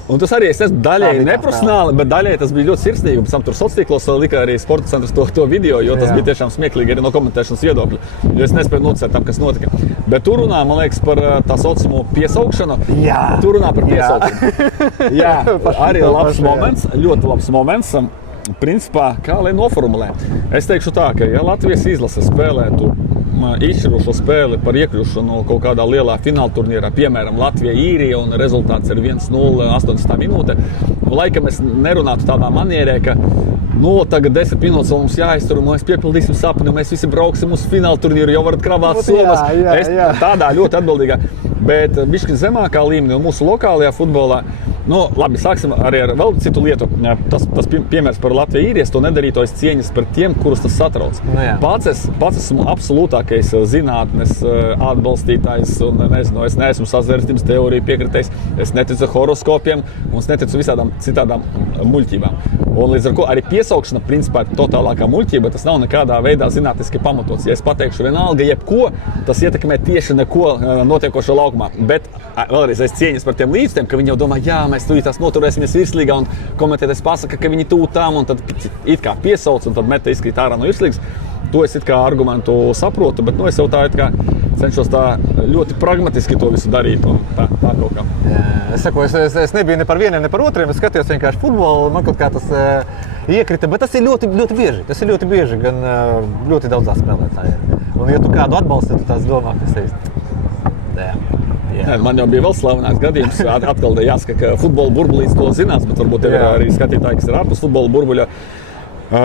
Un tas arī es esmu daļēji neprofesionāli, bet daļēji tas bija ļoti sirsnīgi. Pēc tam tur sociālos lika arī sporta centrs to video, jo tas bija tiešām smieklīgi arī no komentēšanas viedokļa. Jo es nespēju nocert tam, kas notika. Bet tur runā, man liekas, par tā saucamo piesaukšanu. Tur runā par piesaukšanu. Arī labs moments, ļoti labs moments. Principā, kā lai noformulē? Es teikšu tā, ka ja Latvijas izlase spēlētu izšķirošo spēli par iekļūšanu kaut kādā lielā fināla turnīrā, piemēram, Latvija-Īrija, un rezultāts ir 1-0 18. minūte, laikam es nerunātu tādā manierē, ka tagad 10 minūtes vēl mums jāiztur, un mēs piepildīsim sapni, un mēs visi brauksim uz fināla turnīru, jau varat kravāt somas. Tādā ļoti atbildīgā, bet bišķi zemākā līmenī un mūsu lokālajā futbolā. Labi, sāksim arī ar vēl citu lietu. Tas piemērs par Latviju-Īriju, es to nedarītu aiz cieņas par tiem, kurus tas satrauc. Pats esmu absolūtākais zinātnes atbalstītājs, un es neesmu sazvērstības teoriju piekritējis, es neticu horoskopiem, un es neticu visādām citādām muļķībām. Un līdz ar ko arī piesaukšana principā ir totālākā muļķība, tas nav nekādā veidā zinātniski pamatots. Ja es pateikšu vienalga jebko, tas ietekmē tieši neko notiekošo laukumā. Bet vēlreiz aiz cieņas par tiem līdztiem, ka viņi jau domā, mēs tūlītās noturēsimies virslīgā, un komentētājs pasaka, ka viņi tūtām, un tad it kā piesauc, un tad Meta izkrīt ārā no virslīgas. To es it kā argumentu saprotu, bet es jau tā it kā cenšos tā ļoti pragmatiski to visu darīt, un tā kaut kā. Es saku, es nebiju ne par vieniem, ne par otriem, es skatījos vienkārši futbolu, man kaut kā tas iekrita, bet tas ir ļoti bieži, gan ļoti daudzās spēlētāji. Un ja tu kādu atbalsti, tu tās domā, kas ir. Man jau bija vēl slavenāks gadījums, atkal jāsaka, ka futbola burbulīts to zinās, bet varbūt ir arī skatītāji, kas ir ārpus futbola burbuļa.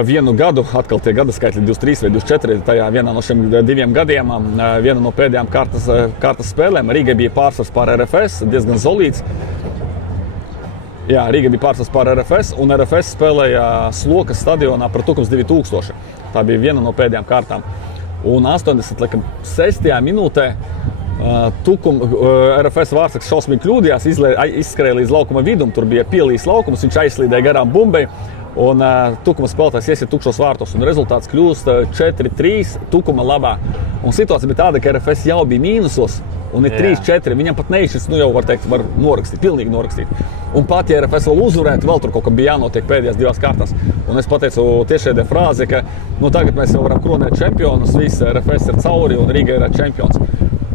Vienu gadu, atkal tie gadaskaitļi 23 vai 24, tajā vienā no šiem 2 gadiem, viena no pēdējām kārtas spēlēm, Rīgai bija pārsvars pār RFS, diezgan solīts. Rīga bija pārsvars pār RFS, un RFS spēlēja Slokas stadionā par Tukums 2000. Tā bija viena no pēdējām kārtām. Un 86. minūtē RFS vārdsargs šausmīgi kļūdījās, izskrēja līdz laukuma vidum, tur bija pielīs laukums, viņš aizslīdēja garām bumbai, un Tukuma spēlētājs iesiet tukšos vārtos, un rezultāts kļūst 4-3 Tukuma labā. Un situācija bija tāda, ka RFS jau bija mīnusos, un ir 3-4, viņam pat neizšķirs, jau var teikt, var norakstīt, pilnīgi norakstīt. Un pat, ja RFS vēl uzvarētu, vēl tur kaut kā bija jānotiek pēdējās 2 kārtās. Un es pateicu tiešraidē frāzi, ka tagad mēs jau varam kronēt čempionus, viss RFS ir cauri, un Rīga ir čempions.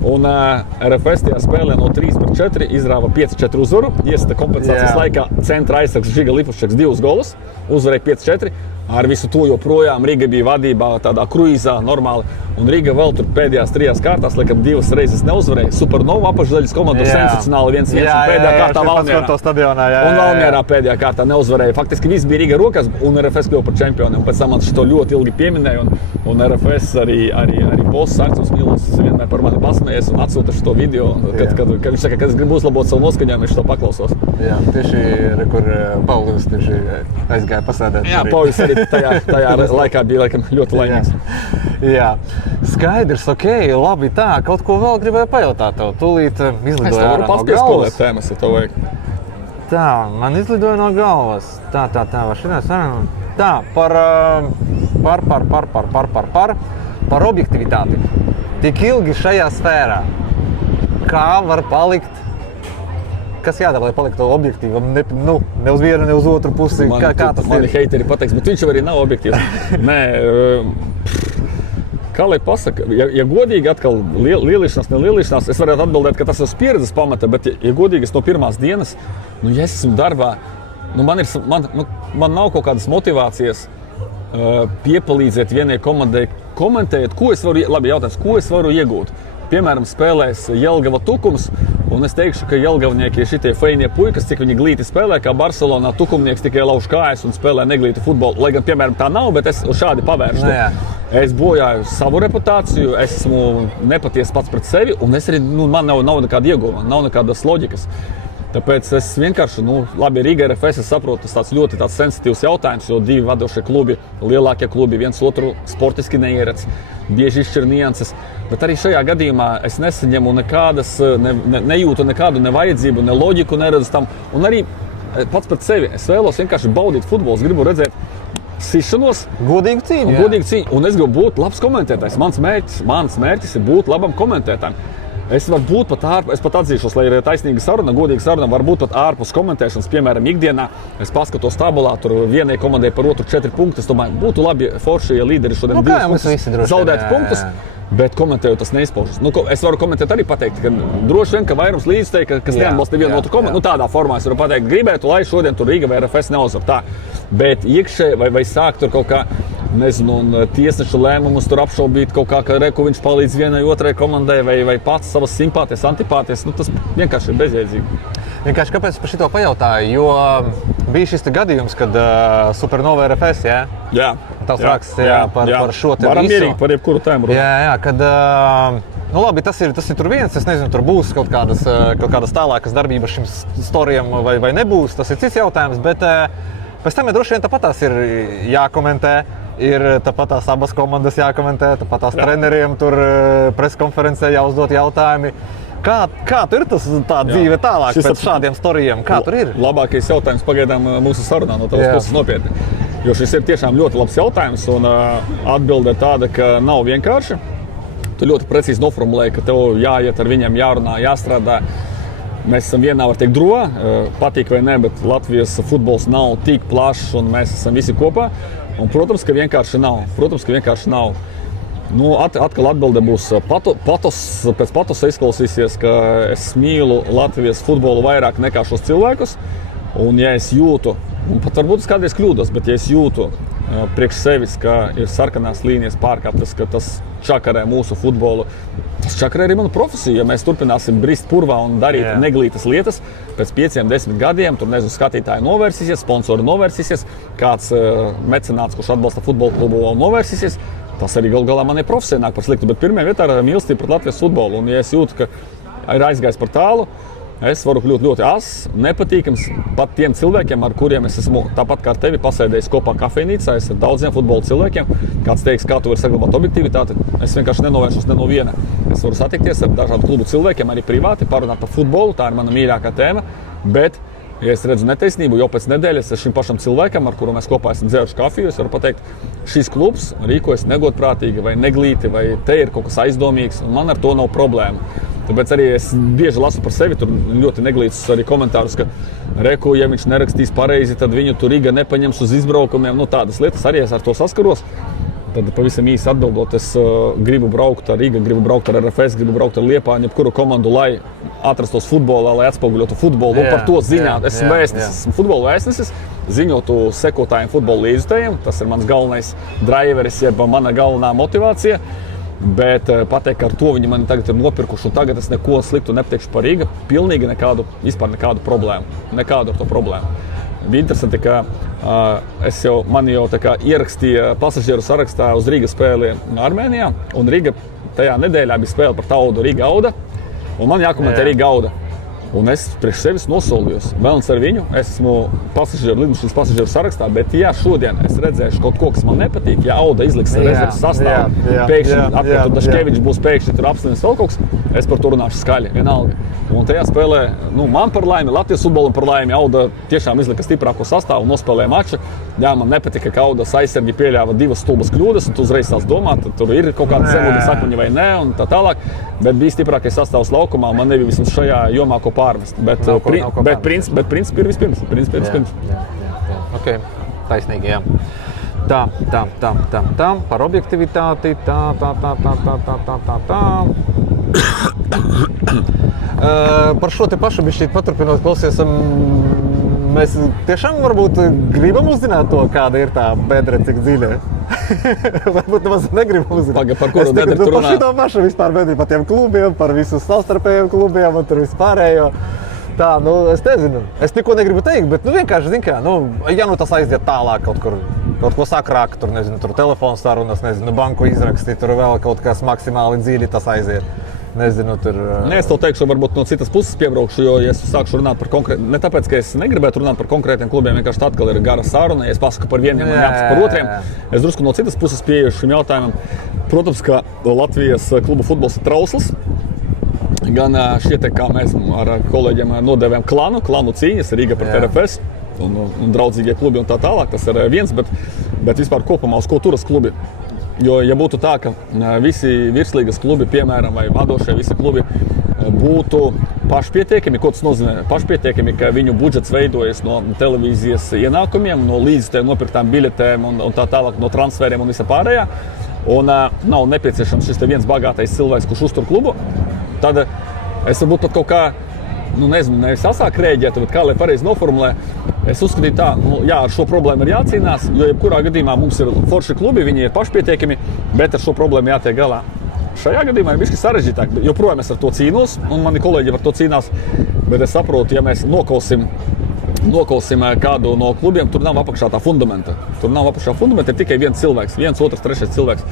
Un RFS tajā spēlē no 3-4 izrāva 5-4 uzvaru. Iesita kompensācijas laikā centra aizsargs Žiga Lipuščaks 2 golus, uzvarēja 5-4. ar visu to joprojām Riga bija vadībā tādā kruīzā normāli. Un Riga vēl tur pēdējās 3 kārtās, laikam 2 reizes neuzvarēja. Supernova apakšdaļas komanda sensacionāli 1-1 un pēdējā kārtā Valmierā. Stadionā, Un Valmierā pēdējā kārtā neuzvarēja. Faktiski viss bija Riga rokās un RFS kļuva par čempioni. Un pēc tam man šo ļoti ilgi pieminēja un RFS arī Boss Arturs Milos vienmēr par mani pasmējies un atsūta šo video. Kad viņš saka, ka es gribu uzlabot savu noskaņojumu, viņš to paklausos. Jā, tieši, kur Paulis tieši aizgāja pasēdēt. Jā, Paulis arī tajā laikā bija laikam ļoti laimīgs. Jā, skaidrs, ok, labi tā, kaut ko vēl gribēju pajautāt tev. Tūlīt izlidoja ārā no galvas. Tēmas, ja tev vajag. Tā, man izlidoja no galvas. Tā, vai šitās ārā? Tā, par objektivitāti. Tik ilgi šajā sfērā. Kā var palikt? Kas jādara, lai paliktu objektīvam? Ne uz vienu, ne uz otru pusi. Kā tas ir? Mani heiteri pateiks, bet viņš jau arī nav objektīvs. Nē, kā lai pasaka, ja godīgi atkal lielīšanās, nelielīšanās, es varētu atbildēt, ka tas ir uz pieredzes pamata, bet ja godīgi es no pirmās dienas, ja es esmu darbā, man nav kaut kādas motivācijas piepalīdzēt vienai komandai komentēt, ko es varu iegūt. Piemēram, spēlēs Jelgava Tukums, un es teikšu, ka jelgavnieki ir šitie feinie puikas, cik viņi glīti spēlē, kā Barcelonā Tukumnieks tikai lauž kājas un spēlē neglītu futbolu. Lai gan, piemēram, tā nav, bet es šādi pavēršu. Es bojāju savu reputāciju, es esmu nepatiesi pats pret sevi, un es arī, man nav nekāda ieguvuma, nav nekādas loģikas. Tāpēc es vienkārši, labi, Riga RFS, es saprotu, tas tāds ļoti sensitīvs jautājums, jo 2 vadošie klubi, lielākie klubi, viens otru sportiski neieredz, bieži izšķir nianses. Bet arī šajā gadījumā es nesaņemu nejūtu nekādu nevajadzību, ne loģiku neredzu tam. Un arī pats pret sevi. Es vēlos vienkārši baudīt futbolu, es gribu redzēt sišanos. Godīgu cīņu. Un es gribu būt labs komentētājs. Mans mērķis ir būt labam komentētājam. Es varu būt pat ārpus, es pat atzīšos, lai ir taisnīga saruna, godīga saruna, var būt pat ārpus komentēšanas. Piemēram, ikdienā es paskatos tabulā, tur vienai komandai par otru 4 punktus. Es domāju, būtu labi forši, ja līderi šodien 2 punktus zaudētu punktus. Bet komentējot, tas neizpaužas. Es varu komentēt arī pateikt, ka droši vien, ka vairums līdzteika, kas neatbalsta vienu otru komandu. Tādā formā es varu pateikt, gribētu, lai šodien tur Riga vai RFS neuzvar tā. Bet iekšēji vai sāk tur kaut kā, nezinu, tiesnešu lēmumus tur apšaubīt kaut kā, ka Reku viņš palīdz vienai otrai komandai vai pats savas simpātijas, antipātijas, tas vienkārši ir bezjēdzīgi. Vienkārši kāpēc par šito pajautāju? Jo bija šis gadījums, kad Supernova RFS, Jā. Tavs raksts par šo te varam visu. mierīgi par jebkuru tēmu runāt. Jā, kad, labi, tas ir tur viens, es nezinu, tur būs kaut kādas tālākas darbības šim storijam vai nebūs, tas ir cits jautājums, bet pēc tam droši vien tāpatās ir jākomentē, ir tāpatās abas komandas jākomentē, tāpatās treneriem tur preskonferencē jāuzdot jautājumi. Kā tur ir tā dzīve tālāk pēc šādiem storijiem? Kā tur ir? Labākais jautājums pagaidām mūsu sarunā no tavas puses nopietni. Jo šis ir tiešām ļoti labs jautājums un atbilde ir tāda, ka nav vienkārši. Tu ļoti precīzi noformulēji, ka tev jāiet ar viņiem, jārunā, jāstrādā. Mēs esam vienā, var teikt, dro, patīk vai ne, bet Latvijas futbols nav tik plašs un mēs esam visi kopā. Un, protams, ka vienkārši nav. Atkal atbilde būs pēc patosa izklausīsies, ka es mīlu Latvijas futbolu vairāk nekā šos cilvēkus. Un ja es jūtu, un pat varbūt es kādreiz kļūdos, bet ja es jūtu priekš sevis, ka ir sarkanās līnijas pārkāptas, ka tas čakarē mūsu futbolu, tas čakarē arī manu profesiju. Ja mēs turpināsim brist purvā un darīt neglītas lietas, pēc 5-10 gadiem tur, skatītāji novērsīsies, sponsori novērsīsies, kāds mecenāts, kurš atbalsta futbola klubu, vēl novērsīsies, tas arī galu galā man ir profesija nāk par sliktu, bet pirmajā vietā ir mīlestība pret Latvijas futbolu. Un ja es jūtu, ka ir aizgājis par tālu, es varu kļūt ļoti nepatīkams pat tiem cilvēkiem, ar kuriem es esmu tāpat kā ar tevi pasēdējis kopā kafejnīcā. Es ar daudziem futbola cilvēkiem, kāds teiks, kā tu vari saglabāt objektivitāti, es vienkārši nenovēršos ne no viena. Es varu satikties ar dažādu klubu cilvēkiem, arī privāti, parunāt par futbolu, tā ir mana mīļākā tēma, bet ja es redzu netaisnību, jau pēc nedēļas es šim pašam cilvēkam, ar kuru mēs kopā esam dzēruši kafiju, es varu pateikt, šis klubs rīkojas negodprātīgi vai neglīti, vai te ir kaut kas aizdomīgs, un man ar to nav problēma. Tāpēc arī es bieži lasu par sevi tur ļoti neglītus arī komentārus, ka Reku, ja viņš nerakstīs pareizi, tad viņu tur Riga nepaņems uz izbraukumiem. Tādas lietas arī es ar to saskaros. Tad pavisam īsi atbildot, es gribu braukt ar Riga, gribu braukt ar RFS, gribu braukt ar Liepāju, jebkuru komandu, lai atrastos futbolā, lai atspoguļotu futbolu. Un par to ziņāt. Es esmu futbola vēstnesis, ziņotu sekotājiem futbola līdzjutējiem. Tas ir mans galvenais driveris, jeb mana galvenā motivācija. Bet pateikt, ka ar to viņi mani tagad ir nopirkuši, un tagad es neko sliktu nepateikšu par Rīgu. Pilnīgi nekādu problēmu. Nekādu ar to problēmu. Bija interesanti, ka man jau tā kā ierakstīja pasažieru sarakstā uz Rīgas spēli Armēnijā, un Rīga tajā nedēļā bija spēle par taudu Rīga Auda, un man jākomentē Rīga Auda. Un es priekš sevis nosolījos, vēlams ar viņu, es esmu lidmašīnas pasažieru sarakstā, bet ja šodien es redzēšu kaut ko, kas man nepatīk, ja Auda izliks rezerves sastāvu, pēkšņi apkārt Daškevičs būs pēkšņi tur apslinis vēl kaut kas, es par to runāšu skaļi, vienalga. Un tajā spēlē, man par laimi, Latvijas futbolam par laimi, Auda tiešām izlika stiprāko sastāvu un nospēlēja maču. Jā, man nepatika, ka Audas aizsargi pieļāva 2 stulbas kļūdas, un tu uzreiz sāc domāt, tur ir kaut kāda zemūdens akmeņi vai nē, un tā tālāk. Bet bija stiprākais sastāvs laukumā, man nebija vismaz šajā jomā ko pārmest. Bet principi ir vispirms. Jā. Ok, taisnīgi, jā. Tā, par objektivitāti, Par šo te pašu bišķīt paturpinot klausies, mēs tiešām varbūt gribam uzzināt to, kāda ir tā bedre, cik dziļa. Varbūt nemaz negribam uzzināt. Par kuru bedri tu runā? Par šito pašu vispār bedri, par tiem klubiem, par visu savstarpējiem klubiem un tur vispārējo. Tā, es nezinu, es neko negribu teikt, bet vienkārši, zin kā, ja tas aiziet tālāk kaut ko sāk rakt, tur telefons sarunas, banku izraksti, tur vēl kaut kas maksimāli dziļi tas aiziet. Nezinu, tur... Es to teikšu, varbūt no citas puses piebraukšu, jo ja es sākšu runāt par konkrētiem, ne tāpēc, ka es negribētu runāt par konkrētiem klubiem, vienkārši tad, kad ir gara saruna, ja es pasaku par vieniem un jāpasaka par otriem. Es drusku no citas puses pieeju šim jautājumam. Protams, ka Latvijas klubu futbols ir trausls. Gan šie te, kā mēs ar kolēģiem nodēvējam klanu cīņas, Rīga pret RFS un draudzīgie klubi un tā tālāk, tas ir viens, bet vispār kopumā uz ko turas klubi. Jo, ja būtu tā, ka visi virslīgas klubi, piemēram, vai vadošie visi klubi būtu pašpietiekami, ko tas nozīmē? Pašpietiekami, ka viņu budžets veidojas no televīzijas ienākumiem, no līdzstēm nopirktām biļetēm un tā tālāk, no transferiem un visa pārējā, un nav nepieciešams šis te viens bagātais cilvēks, kurš uztur klubu, tad es varbūt pat kaut kā, nevis asāk rēģētu, bet kā lai pareizi noformulē, es uzskatīju tā, jā, ar šo problēmu ir jācīnās, jo jebkurā gadījumā mums ir forši klubi, viņi ir pašpietiekami, bet ar šo problēmu jātiek galā. Šajā gadījumā ir bišķi sarežģītāk, joprojām es ar to cīnos, un mani kolēģi ar to cīnās, bet es saprotu, ja mēs nokausim kādu no klubiem, tur nav apakšā tā fundamenta. Tur nav apakšā fundamenta, ir tikai viens cilvēks, viens, otrs, trešais cilvēks.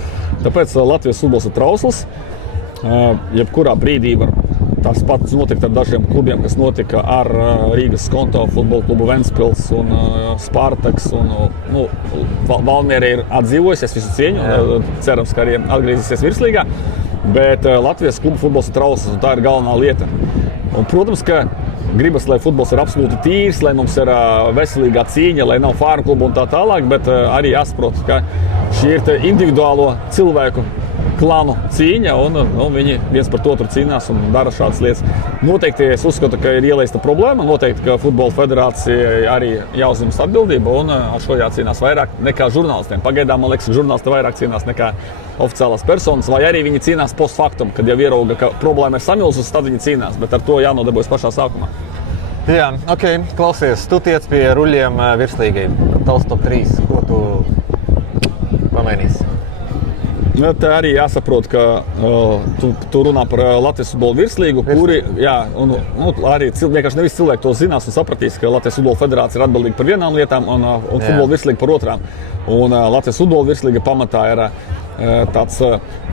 Tāpēc Latvijas futbols ir trausls, jebkurā brīdī var tas pats notikt ar dažiem klubiem, kas notika ar Rīgas Skonto futbola klubu Ventspils un Spartaks. Valmiera ir atdzīvojusi, es visu cieņu, cerams, ka arī atgriezīsies virslīgā, bet Latvijas klubu futbols ir trausls, un tā ir galvenā lieta. Un, protams, ka gribas, lai futbols ir absolūti tīrs, lai mums ir veselīgā cīņa, lai nav fārmu klubu un tā tālāk, bet arī jāsaprot, ka šī ir individuālo cilvēku klanu cīņa, un viņi viens par to tur cīnās un dara šādas lietas. Noteikti es uzskatu, ka ir ielaista problēma, noteikti, ka futbola federācija arī jāuzņemas atbildība, un ar šo jācīnās vairāk nekā žurnālistiem. Pagaidām, man liekas, ka žurnālisti vairāk cīnās nekā oficiālās personas, vai arī viņi cīnās post factum, kad jau ierauga, ka problēma ir samilzusi, tad viņi cīnās, bet ar to jānodarbojas pašā sākumā. Jā, ok, klausies, tu tiec pie ruļiem virslīgai, tavs top 3, ko tu pamainīsi? Tā arī jāsaprot, ka tu runā par Latvijas futbola virslīgu, kuri, jā, un arī vienkārši nevis cilvēki to zinās un sapratīs, ka Latvijas futbola federācija ir atbildīga par vienām lietām un futbola virslīga par otrām. Un Latvijas futbola virslīga pamatā ir tāds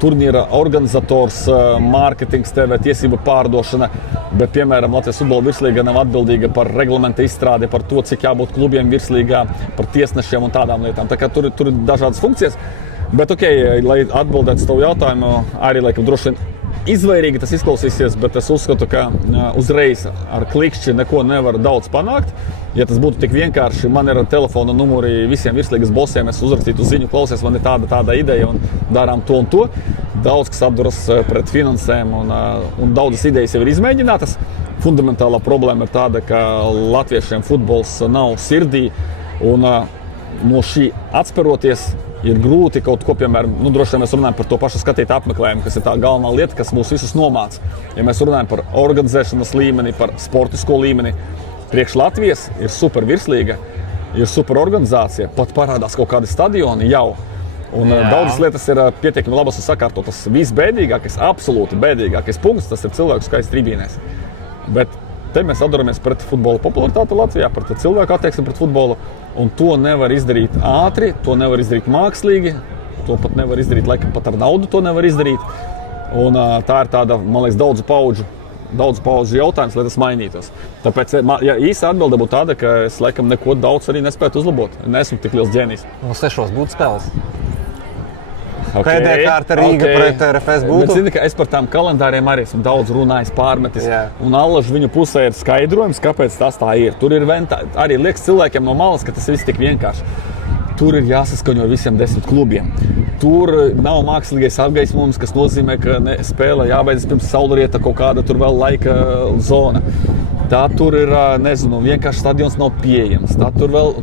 turnīra organizators, mārketings, TV tiesību pārdošana, bet, piemēram, Latvijas futbola virslīga nav atbildīga par reglamenta izstrādi, par to, cik jābūt klubiem virslīgā, par tiesnešiem un tādām lietām. Tā kā tur ir dažādas funkcijas. Bet, lai atbildētu uz tavu jautājumu, arī laikam droši vien izvairīgi tas izklausīsies, bet es uzskatu, ka uzreiz ar klikšķi neko nevar daudz panākt. Ja tas būtu tik vienkārši, man ir telefona numuri visiem virslīgas bosiem, es uzrakstītu ziņu, klausies, man ir tāda ideja un darām to un to. Daudz, kas atduras pret finansēm un daudzas idejas jau ir izmēģinātas. Fundamentālā problēma ir tāda, ka latviešiem futbols nav sirdī un no šī atspēroties ir grūti kaut ko, piemēram, droši vien mēs runājam par to pašu skatītāju apmeklējumu, kas ir tā galvenā lieta, kas mūs visus nomāca. Ja mēs runājam par organizēšanas līmeni, par sportisko līmeni, priekš Latvijas ir super virslīga, ir super organizācija, pat parādās kaut kādi stadioni jau. Un daudzas lietas ir pietiekami labas un sakārtotas. Visbēdīgākais, absolūti bēdīgākais punkts, tas ir cilvēku skaits tribīnēs. Bet te mēs atduramies pret futbola popularitāti Latvijā, pret cilvēku attieksmi pret futbolu. Un to nevar izdarīt ātri, to nevar izdarīt mākslīgi, to pat nevar izdarīt, laikam pat ar naudu to nevar izdarīt. Un tā ir tāda, man liekas, daudzu paudžu jautājums, lai tas mainītos. Tāpēc, ja īsa atbilde būtu tāda, ka es laikam neko daudz arī nespētu uzlabot. Neesmu tik liels ģēnijs. Nu, 6 būtu spēles. Pēdējā kārta Rīga pret RFS būtu. Bet zini, ka es par tām kalendāriem arī esmu daudz runājis, pārmetis. Un allaž viņu pusē ir skaidrojums, kāpēc tas tā ir. Tur ir arī liekas cilvēkiem no malas, ka tas viss tik vienkārši. Tur ir jāsaskaņo visiem 10 klubiem. Tur nav mākslīgais apgaismojums, kas nozīmē, ka spēle jābeidzas pirms saulrieta kaut kāda tur vēl laika zona. Tā tur ir, nezinu, vienkārši stadions nav pieejams.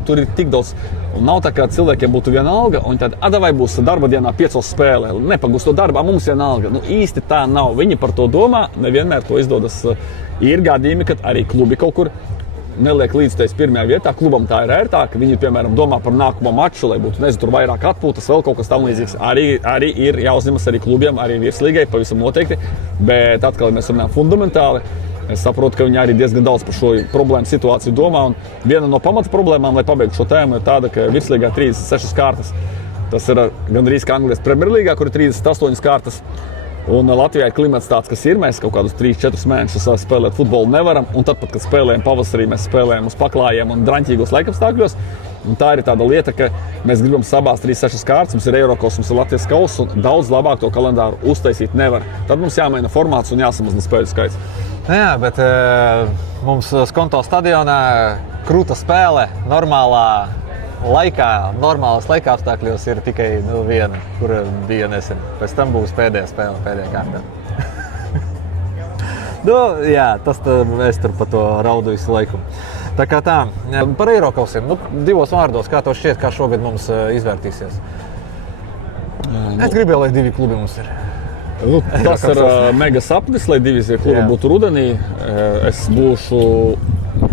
Tur ir tik daudz. Un nav tā, kā cilvēkiem būtu viena alga, un tad, vai būs darba dienā 5 spēlē, nepagūs to darbā, mums viena alga. Nu, īsti tā nav. Viņi par to domā, nevienmēr to izdodas. Ir gadījumi, kad arī klubi kaut kur neliek līdztais pirmajā vietā. Klubam tā ir ērtāk. Viņi, piemēram, domā par nākamo maču, lai būtu, nezinu, tur vairāk atpūtas, vēl kaut kas tam līdzīgs. Arī ir jāuzņemas arī klubiem, arī virslīgai, pavisam noteikti. Bet atkal, ja mēs runājam fundamentāli, es saprotu, ka viņi arī diezgan daudz par šo problēmu situāciju domā. Un viena no pamata problēmām, lai pabeigtu šo tēmu, ir tāda, ka virslīgā 36 kārtas. Tas ir gandrīz kā Anglijas Premjerlīgā, kur ir 38 kārtas. Un Latvijā ir klimats tāds, kas ir. Mēs kaut kādus 3-4 mēnešus spēlēt futbolu nevaram. Un tad, kad spēlējam pavasarī, mēs spēlējam uz paklājiem un draņķīgos laikapstākļos. Un tā ir tāda lieta, ka mēs gribam sabāzt 36 kārtas, mums ir Eirokaus, mums ir Latvijas kauss, un daudz labāk to kalendāru uztaisīt nevar. Tad mums jāmaina formāts un jāsamazina spēļu skaits. Jā, bet mums Skonto stadionā krūta spēle normālā laikā, normālas laika apstākļos ir tikai viena, kur bija nesen. Pēc tam būs pēdējā spēle, pēdējā kārtā. Jā, tas es tur par to raudu visu laiku. Tā kā tā, par Eirokausiem, 2 vārdos, kā tev šķiet, kā šogad mums izvērtīsies? Es gribēju, lai 2 klubi mums ir. Tas ir mega sapnis, lai 2 klubi būtu rudenī. Es būšu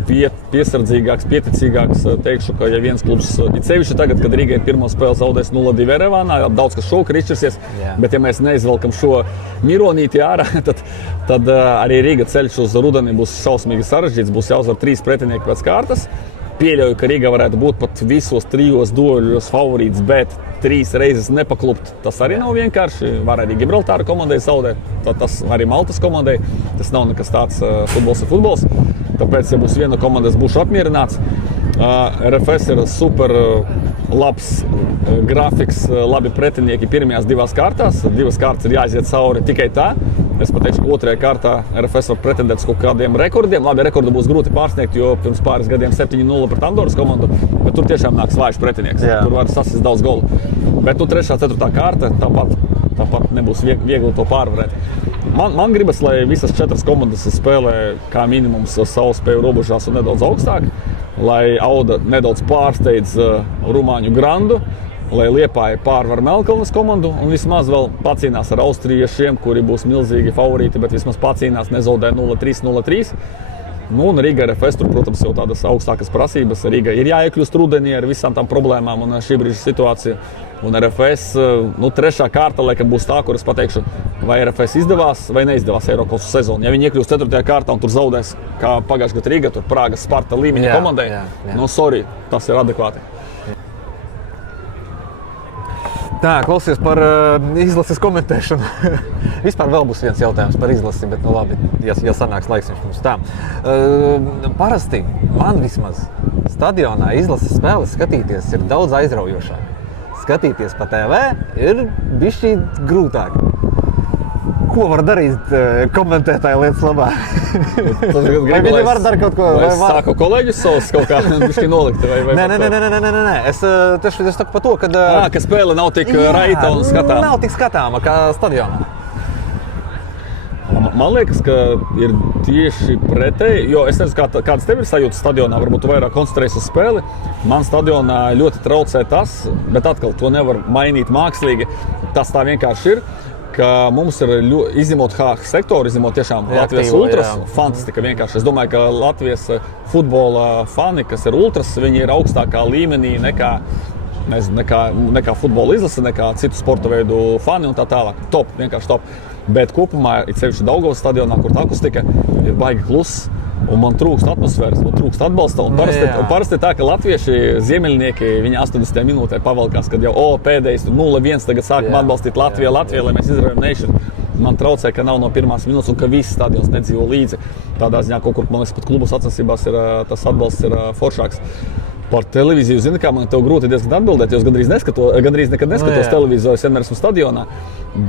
piesardzīgāks, pieticīgāks. Teikšu, ka ja viens klubs, it sevišķi tagad, kad Rīgai pirmo spēli zaudēs 0-2 Erevānā, daudz kas šovakar izšķirsies, bet ja mēs neizvelkam šo mironīti ārā, tad arī Rīga ceļš uz rudeni būs šausmīgi sarežģīts, būs jāuzvar 3 pretinieki pēc kārtas. Pieļauju, ka Rīga varētu būt pat visos 3 dueļos favorīts, bet 3 reizes nepaklupt. Tas arī nav vienkārši. Var arī Gibraltāra komandai zaudēt, tas arī Maltas komandai. Tas nav nekas tāds, futbols ir futbols. Tāpēc, ja būs viena komanda, es būšu apmierināts. RFS ir super labs grafiks, labi pretinieki pirmajās 2 kārtās. 2 kārtas ir jāiziet cauri tikai tā. Es pateikšu, ka 2. kārtā RFS var pretendēt uz kaut kādiem rekordiem. Labi, rekordu būs grūti pārsniegt, jo pirms pāris gadiem 7-0 pret Andoras komandu, bet tur tiešām nāks vājš pretinieks. Tur var sasist daudz golu. Bet 3. 4. kārta tāpat nebūs viegli to pārvarēt. Man gribas, lai visas 4 komandas spēlē kā minimums savu spēju robežās un nedaudz augstāk, lai Auda nedaudz pārsteidz rumāņu Grandu, lai Liepāja pārvar Melnkalnes komandu un vismaz vēl pacīnās ar austriešiem, kuri būs milzīgi favorīti, bet vismaz pacīnās, nezaudē 0-3, 0-3. Un Rīga RFS tur, protams, jau tādas augstākas prasības. Rīga ir jāiekļūst rudenī ar visām tām problēmām un šī brīža situācija. Un RFS, 3. kārta, laikam, būs tā, kur es pateikšu, vai RFS izdevās vai neizdevās Eiropas sezonu. Ja viņi iekļūst 4. kārtā un tur zaudēs, kā pagājušajā gadā Rīga, tur Prāgas Sparta līmeņa komandai, sorry, tas ir adekvāti. Tā, klausies par izlases komentēšanu. Vispār vēl būs viens jautājums par izlasi, bet labi, ja sanāks laiks mums tā. Parasti man vismaz stadionā izlases spēles skatīties ir daudz aizraujošāk. Skatīties pa TV ir bišķi grūtāk. Ko var darīt komentētāji lietas labā? Vai viņi var darīt kaut ko? Vai es sāku kolēģus savus kaut kā bišķi nolikt? Nē. Es saku par to, ka spēle nav tik raita un skatāma. Nav tik skatāma kā stadionā. Man liekas, ka ir tieši pretēji, jo es nezinu, kādas tev ir sajūtas stadionā, varbūt tu vairāk koncentrējies uz spēli. Man stadionā ļoti traucē tas, bet atkal to nevar mainīt mākslīgi. Tas tā vienkārši ir, ka mums ir izņemot HH sektoru, izņemot tiešām Latvijas ultras, fantastika vienkārši. Es domāju, ka Latvijas futbola fani, kas ir ultras, viņi ir augstākā līmenī nekā futbola izlase, nekā citu sporta veidu fani un tā tālāk. Top, vienkārši top. Bet kopumā, it sevišķi Daugavas stadionā, kur tā akustika ir baigi kluss, un man trūkst atmosfēras, man trūkst atbalsta. Un parasti tā, ka latvieši ziemeļnieki, viņi 80. minūtē pavalkās, kad jau pēdējais 0-1 tagad sākam atbalstīt Latviju, lai mēs izdarām nation. Man traucē, ka nav no pirmās minūtes un ka viss stadions nedzīvo līdzi. Tādā ziņā kaut kur, man liekas, pat klubu sacensībās tas atbalsts ir foršāks. Par televīziju, zini, kā man tev grūti diezgan atbildēt, jo es gandrīz nekad neskatos televizoru, es vienmēr esmu stadionā.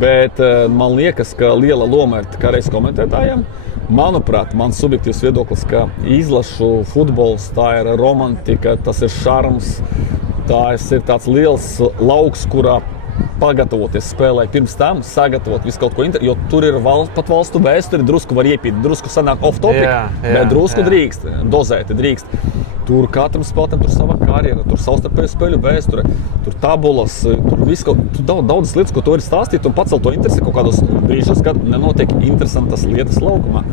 Bet man liekas, ka liela loma ir kā reiz komentētājiem. Manuprāt, mans subjektīvs viedoklis, ka izlašu futbols, tā ir romantika, tas ir šarms, tas ir tāds liels lauks, kurā pagatavoties spēlē, pirms tam sagatavot visu kaut ko jo tur ir pat valstu vēsture, drusku var iepīt, drusku sanāk off topic, bet drusku drīkst, dozēti drīkst. Tur katram spēlētājam tur sava karjera, tur savstarpēju spēļu vēsture, tur tabulas, tur daudzas lietas, ko tu vari stāstīt un pacelt to interesi kaut kādos brīžos, kad nenotiek interesantas lietas laukumā.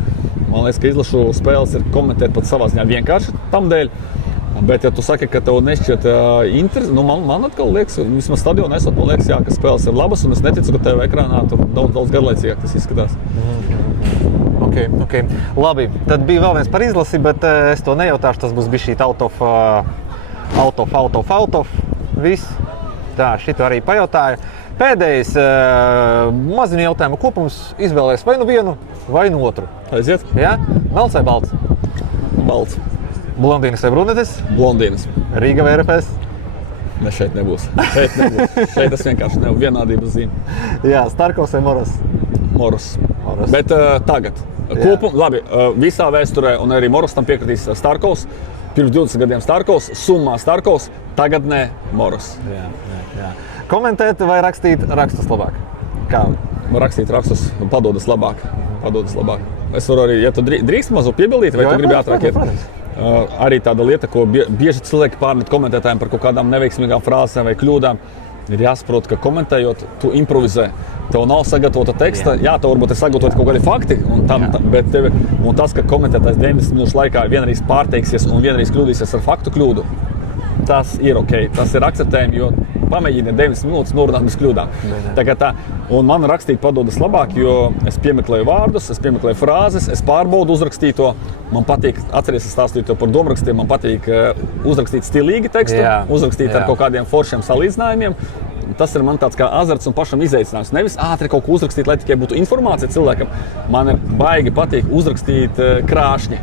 Man liekas, ka izlašu spēles ir komentēt pat savā ziņā vienkārši tam dēļ. Bet, ja tu saki, ka tev nešķiet interesi, man atkal liekas, vismaz stadionā esot, man liekas, ka spēles ir labas, un es neticu, ka tev ekrānā tur daudz garlaicīgāk tas izskatās. Ok. Labi, tad bija vēl viens par izlasi, bet es to nejautāšu, tas būs bišķīt out of, viss. Tā, šito arī pajautāju. Pēdējais maziņu jautājumu kopums izvēlēs vai nu vienu, vai nu otru. Aiziet? Ja? Melns vai balts? Balts. Blondīnas vai brunetes? Blondīnas. Rīga vai RFS? Ne, šeit nebūs. Šeit tas vienkārši nav vienādības zīme. Jā, Starkovs vai Moros? Moros. Bet tagad. Labi, visā vēsturē, un arī Moros tam piekritīs Starkovs. Pirms 20 gadiem Starkovs, summā Starkovs, tagad ne Moros. Jā. Komentēt vai rakstīt rakstus labāk? Kā? Rakstīt rakstus padodas labāk. Es varu arī, ja tu drīkst mazu piebildīt, vai tu gribi ātrāk iet? Arī tāda lieta, ko bieži cilvēki pārmet komentētājiem par kaut kādām neveiksmīgām frāzēm vai kļūdām, ir jāsaprot, ka komentējot, tu improvizē. Tev nav sagatavota teksta, tev varbūt ir sagatavoti kaut kādi fakti, un tas, ka komentētājs 90 minūšu laikā vienreiz pārteiksies un vienreiz kļūdīsies ar faktu kļūdu, tas ir ok, tas ir akceptējami, jo pamēģini 90 minūtes norunāt bez kļūdām. Un man rakstīt padodas labāk, jo es piemeklēju vārdus, es piemeklēju frāzes, es pārbaudu uzrakstīto. Man patīk, atceries, es stāstīju par domrakstiem, man patīk uzrakstīt stilīgi tekstu, uzrakstīt ar kaut kādiem foršiem salīdzinājumiem. Tas ir man tāds kā azarts un pašam izaicinājums. Nevis ātri kaut ko uzrakstīt, lai tikai būtu informācija cilvēkam. Man baigi patīk uzrakstīt krāšņi.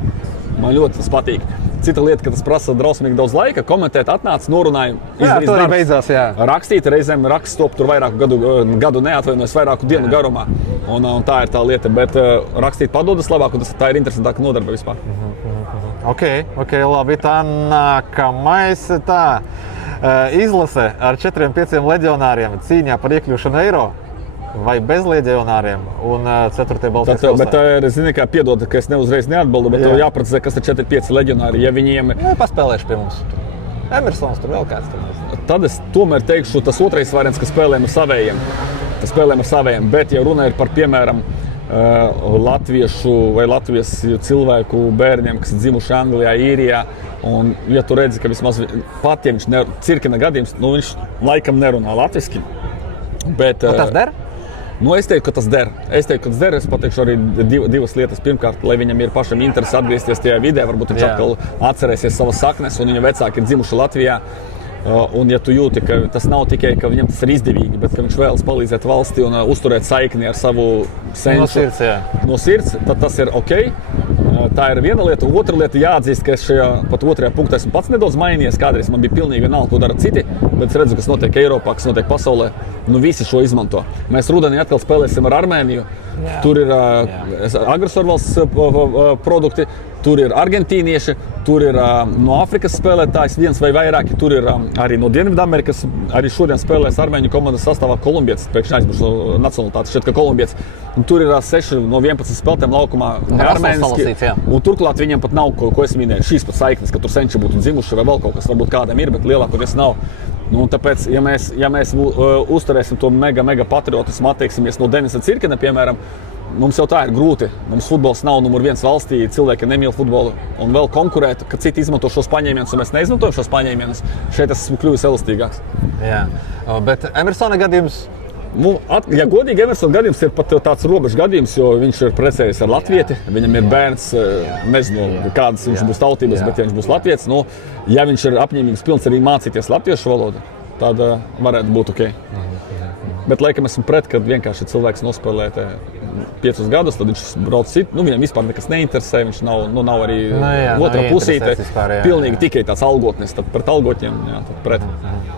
Man ļoti tas patīk. Cita lieta, ka tas prasa drausmīgi daudz laika, komentēt, atnāc, norunāju, izdarīt to arī beidzās, Rakstīt reizēm rakststop tur vairāku gadu neatvainojas vairāku dienu garumā. Un tā ir tā lieta, bet rakstīt padodas labāk, un tā ir interesantāka nodarbe vispār. Ok, labi, tā nākamais tā. Izlase ar 4-5 leģionāriem cīņā par iekļūšanu Eiro. Vai bez leģionāriem un 4. Baltijas valstā? Bet tā ir, zini, kā piedod, ka es neuzreiz neatbildu, bet tev jāprecizē, kas ir 4-5 leģionāri, ja viņiem... Paspēlēšu pie mums. Emersons, tur vēl kāds. Tad es tomēr teikšu, tas otrais variants, ka spēlējam ar savējiem. Bet, ja runa ir par, piemēram, latviešu vai Latvijas cilvēku bērniem, kas ir dzimuši Anglijā, Īrijā, un ja tu redzi, ka vismaz pat, ja viņš cirkina gadījums, viņš laikam nerunā latviski. Bet, tas der? Es teiktu, ka tas der. Es pateikšu arī divas lietas. Pirmkārt, lai viņam ir pašam interesi atgriezties tajā vidē, varbūt viņš atkal atcerēsies savas saknes, un viņa vecāki ir dzimuši Latvijā. Un ja tu jūti, ka tas nav tikai, ka viņam tas ir izdevīgi, bet ka viņš vēlas palīdzēt valsti un uzturēt saikni ar savu senču no sirds, tad tas ir ok. Tā ir viena lieta. Otra lieta jāatzīst, ka es šajā pat otrajā punktā esmu pats nedaudz mainījies. Kādreiz man bija pilnīgi vienalga, ko dara citi, bet es redzu, kas notiek Eiropā, kas notiek pasaulē. Visi šo izmanto. Mēs rudenī atkal spēlēsim ar Armēniju. Tur ir agresorvalsts produkti. tur ir argentīnieši, tur ir no Āfrikas spēlētājs viens vai vairāki, tur ir arī no Dienvidamerikas, arī šodien spēlēs armēņu komandas sastāvā kolumbietis, pēkšņi aizmirsu nacionalitātes, šķiet, ka kolumbietis. Un tur ir 6 no 11 spēlētājiem laukumā armēniski, un turklāt viņiem pat nav, ko es minēju, šīs pat saiknes, ka tur senči būtu dzimuši vai vēl kaut kas, varbūt kādam ir, bet lielākoties nav. Nu, tāpēc, ja mēs uzturēsim to mega patriotismu, attieksimies no Denisa Cirkena, piemēram, mums jau tā ir grūti. Mums futbols nav numur 1 valstī, cilvēki nemīl futbolu un vēl konkurēt, ka citi izmanto šos paņēmienus, un mēs neizmantojam šos paņēmienus. Šeit tas esmu kļuvis elastīgāks. Jā, bet Emersona gadījums? Ja godīgi, Emersona gadījums ir pat tāds robežu gadījums, jo viņš ir precējies ar latvieti, viņam ir bērns, nezinu, kādas viņš būs tautības, bet ja viņš būs latvietis, nu, ja viņš ir apņēmīgs pilns arī mācīties latviešu valodu, tad varētu būt ok. Bet laikam esmu pret, kad vienkārši cilvēks nospēlē 5 gadus, tad viņš brauc citu, nu viņam vispār nekas neinteresē, viņš nav arī otrā pusīte, pilnīgi tikai tāds algotnis, tad pret algotņiem, jā, tad pret.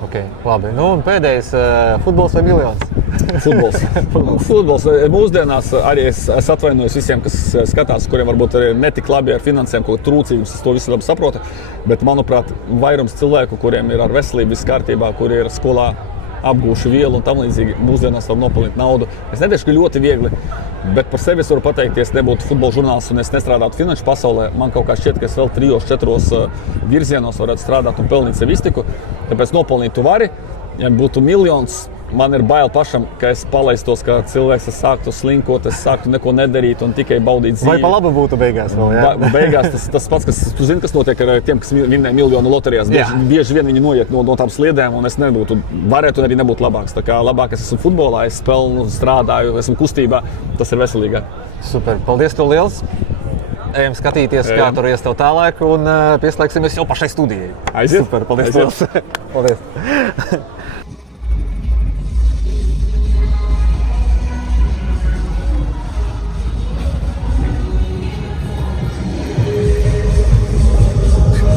Ok, labi. Nu un pēdējais, futbols vai miljons? Futbols. Mūsdienās arī es atvainojos visiem, kas skatās, kuriem varbūt arī netik labi ar finansēm, kaut trūcības, es to visu labi saprotu, bet manuprāt, vairums cilvēku, kuriem ir ar veselību viss kārtībā, kuri ir skolā apgūšu vielu un tam līdzīgi, mūsdienās var nopelnīt naudu. Es neteikšu, ka ļoti viegli, bet par sevi es varu pateikt, ja es nebūtu futbola žurnālists un es nestrādātu finanšu pasaulē, man kaut kā šķiet, ka es vēl 3-4 virzienos varētu strādāt un pelnīt sev iztiku. Tāpēc nopelnīt tu vari, ja būtu miljons, man ir bail pašam, ka es palaistos, ka cilvēks sāktu slinkot, es sāktu neko nedarīt un tikai baudīt dzīvi. Vai pa labu būtu beigās vēl, jā? Beigās tas pats, kas tu zini, kas notiek ar tiem, kas vinnē miljonu loterijās. Bieži vien viņi noiet no tām sliedēm un es varētu un arī nebūtu labāks. Tā kā labāk es esmu futbolā, es spēlnu, strādāju, esmu kustībā, tas ir veselīgāk. Super, paldies tev liels! Ejam skatīties, kā tur ies tev tālāk un pieslēgsimies jau pašai studijai. Aiziet! Super, paldies liels! Paldies!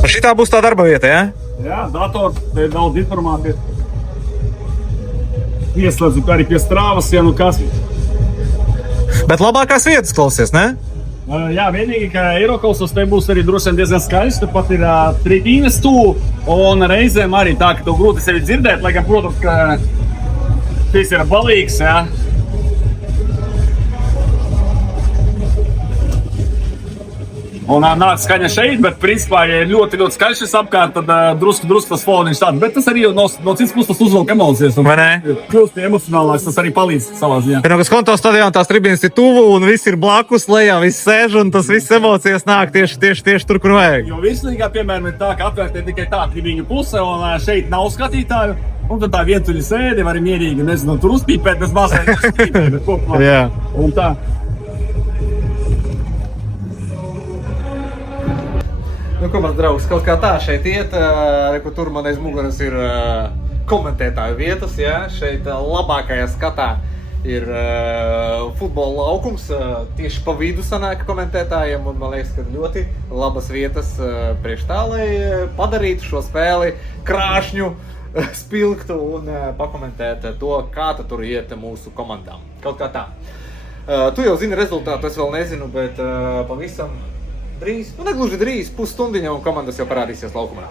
Šitā būs tā darba vieta, jā? Jā, dators, te ir daudz informācijas. Ieslēdzu arī pie strāvas, ja nu kas. Bet labākās vietas klausies, ne? Jā, vienīgi, ka Eirokausas te būs arī droši vien diezgan skaļš, tepat ir tribīnes tuvu, un reizēm arī tā, ka tev grūti sevi dzirdēt, lai gan, protams, ka šis ir balīgs, jā. Un nāk skaņa šeit, bet principā, ja ir ļoti skaļš šis apkārt, tad drusku tas foniņš tāds. Bet tas arī no citas puses tas uzvelk emocijas. Vai ne? Kļūst pie emocionālās, tas arī palīdz savā ziņā. Vienā konto stadionā tās tribīnes ir tuvu un viss ir blakus, lejā viss sēž un tas viss emocijas nāk tieši tur, kur vajag. Jo virslīgā, piemēram, ir tā, ka atvērta tikai tā tribīņu puse un šeit nav skatītāju. Un tad tā vientuļi sēdi, var mierīgi, nezinu, tur uzpīpēt, bez māsēm uzpīpēt, bet kopumā. Jā. Un tā. Nu, ko, mans draugs, kaut kā tā šeit iet, tur man aiz muguras ir komentētāju vietas, jā, šeit labākajā skatā ir futbola laukums, tieši pa vidu sanāk komentētājiem, un man liekas, ka ļoti labas vietas priekš tā, lai padarītu šo spēli krāšņu, spilgtu un pakomentēt to, kā tur iet mūsu komandām. Kaut kā tā. Tu jau zini rezultātu, es vēl nezinu, bet pavisam drīz, nu negluži drīz, pusstundiņa un komandas jau parādīsies laukumā.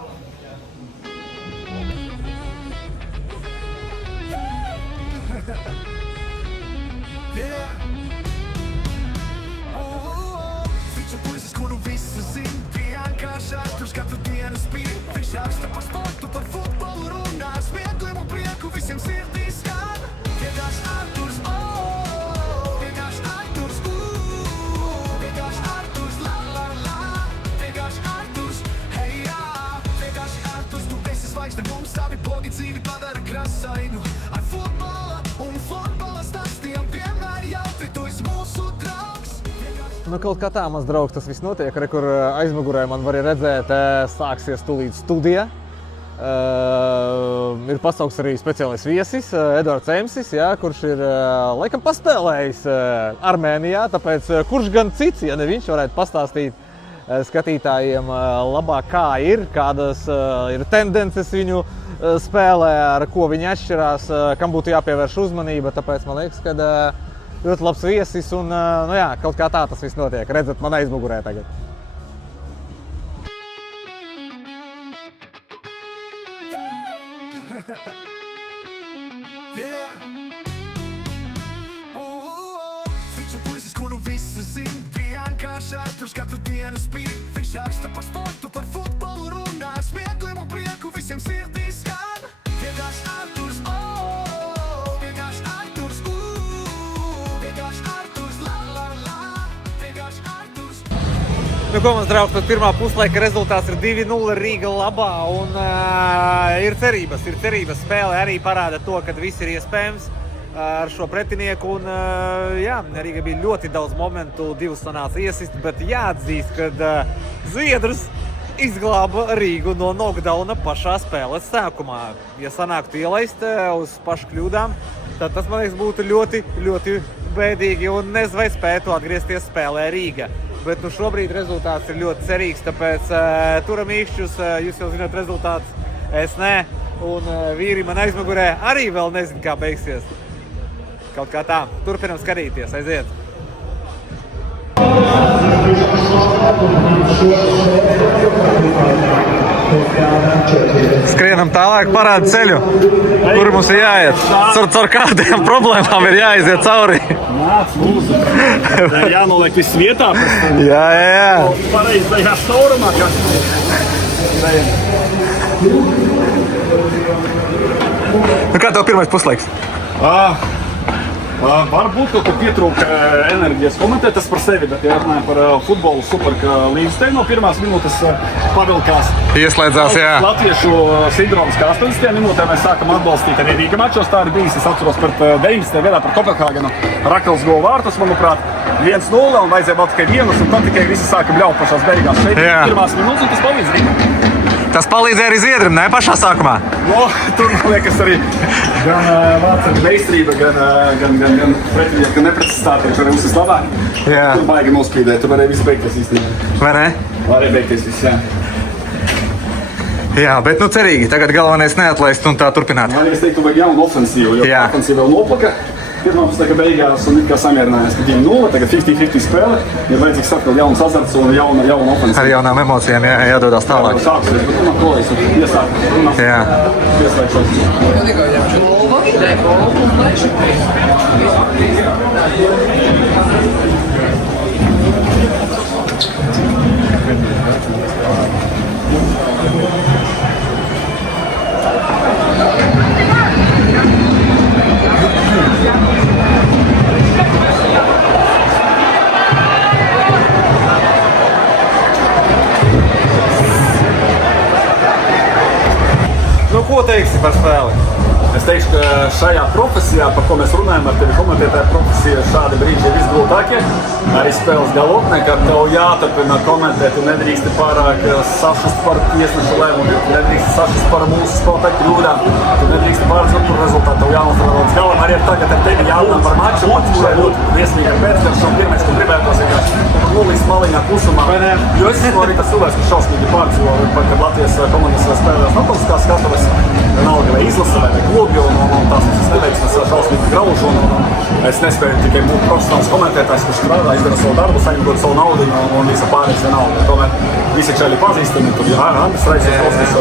Viņš ir puisis, kuru visi zin, vienkāršāk, kurš katru dienu spīd. Viņš raksta par sportu, par futbolu runā, smiekliem un prieku visiem sirdīs skan. Vienkārši Arturs, vienkārši Arturs, vienkārši Arturs, la la la. Vienkārši Arturs, hei jā. Vienkārši Arturs, tu esi zvaigzne, mums savi blogi dzīvi padara krasainu. Ar futbola un futbola stāstiem vienmēr jautri, tu esi mūsu draugs. Nu, kaut kā tā, mans draugs, tas viss notiek, kur aizmugurē man var redzēt, sāksies tūlīt studija. Ir pasaukts arī speciālais viesis, Edvards Emsis, jā, kurš ir laikam paspēlējis Armēnijā, tāpēc kurš gan cits, ja ne viņš varētu pastāstīt skatītājiem labāk, kā ir, kādas ir tendences viņu spēlē, ar ko viņi atšķirās, kam būtu jāpievērš uzmanība, tāpēc man liekas, ka ļoti labs viesis un, nu jā, kaut kā tā tas viss notiek. Redzat man aizmugurē tagad. vienkārši ātrs katru dienu spīd. Viņš raksta par sportu, par futbolu runā, smiekliem un prieku visiem sirdīs skan. Vienkārši ātrs, vienkārši ātrs, vienkārši ātrs, la la la, vienkārši ātrs. Nu, ko mans draugs, pēc pirmā puslaika rezultāts ir 2-0 Rīga labā un ir cerības. Spēle arī parāda to, ka viss ir iespējams ar šo pretinieku un jā, Rīga bija ļoti daudz momentu, divas sanāca iesisti, bet jāatzīst, ka Zviedrs izglāba Rīgu no knockdowna pašā spēles sākumā. Ja sanāktu ielaist uz pašu kļūdām, tad tas, man liekas, būtu ļoti, ļoti bēdīgi un nezinu, vai spētu atgriezties spēlē Rīga. Bet nu šobrīd rezultāts ir ļoti cerīgs, tāpēc turam īkšķus, jūs jau zināt rezultāts, es ne, un vīri man aizmugurē arī vēl nezinu, kā beigsies. Kaut kā tā, turpinam skatīties, aiziet. Skrienam tālāk, parāda ceļu, kur mums ir jāiet. Caur kādiem problēmām ir jāiziet cauri. Nāc, lūdzu. Jānoliek viss vietā. Jā. Pareizi tajā šaurumā, kas Nu, kā tev pirmais puslaiks? Varbūt kaut kur pietrūka enerģijas komentēt tas par sevi, bet ja runājam par futbolu super, ka līdz no pirmās minūtes pavilkās. Ieslēdzās, jā. Latviešu sindroms, kā 80. minūtē mēs sākam atbalstīt arī Rīga mačos, tā ir bijis, es atceros pret 19. gadā par Kopenhāgenu. Rakels gol vārtus, manuprāt, 1-0 un vajadzēja vēl tikai vienus, un tad tikai visi sāka bļaut pašās beigās. Šeit pirmās minūtes, un tas palīdz Rīga. Tas palīdzēja arī Zviedrim, ne pašā sākumā? No, tur, man liekas, arī gan vācu meistarība, gan pretinieka neprecizitāte, kur ir vislabāk. Tur baigi nospīdēt, tur varēja viss beigties īstenībā. Vai ne? Varēja beigties viss, jā. Jā, bet nu cerīgi, tagad galvenais neatlaist un tā turpināt. Es teiktu, vajag jaunu ofensīvu, jo ofensīva vēl noplaka. Pirmā puslaika beigās un it kā samierinājās, ka 2-0, tagad 50-50 spēle. Ir vajadzīgs atkal jauns azarts un jauna ofensīva. Ar jaunām emocijām jādodās tālāk. Sāksies, bet man kolēģis iesāk. Jā. Nu, ko teiksi par spēli? Es teikšu, ka šajā profesijā, par ko mēs runājam ar tevi komentētāju profesiju, šādi brīži ir visgrūtākie. Arī spēles galotnē, kad tev jāturpina komentēt, tu nedrīksti pārāk sašust par tiesnešu lēmumu, tu nedrīksti sašust par mūsu spēlētāju kļūdām, tu nedrīksti pārāk par rezultātu, tev jānostrādā līdz galam. Arī tagad ar tevi jārunā par maču, kurai ļoti briesmīga pēcgarša un pirmais, ko gribētos vienkārši nulīs maliņā klusumā. Jo es esmu arī tas cilvēks, kas šausmīgi pārdzīvo, kad Latvijas komandas spēlēs Natovskās skatuves, vienalga vai izlase vai klubi, un tās visas neveiksmes šausmīgi grauž, un es nespēju tikai būt profesionāls komentētājs, kurš strādā, izdara savu darbu, saņemot savu naudu un visa pārējais naudu. Tomēr visi čaļi pazīstami, tur ir Andris Raisovskis,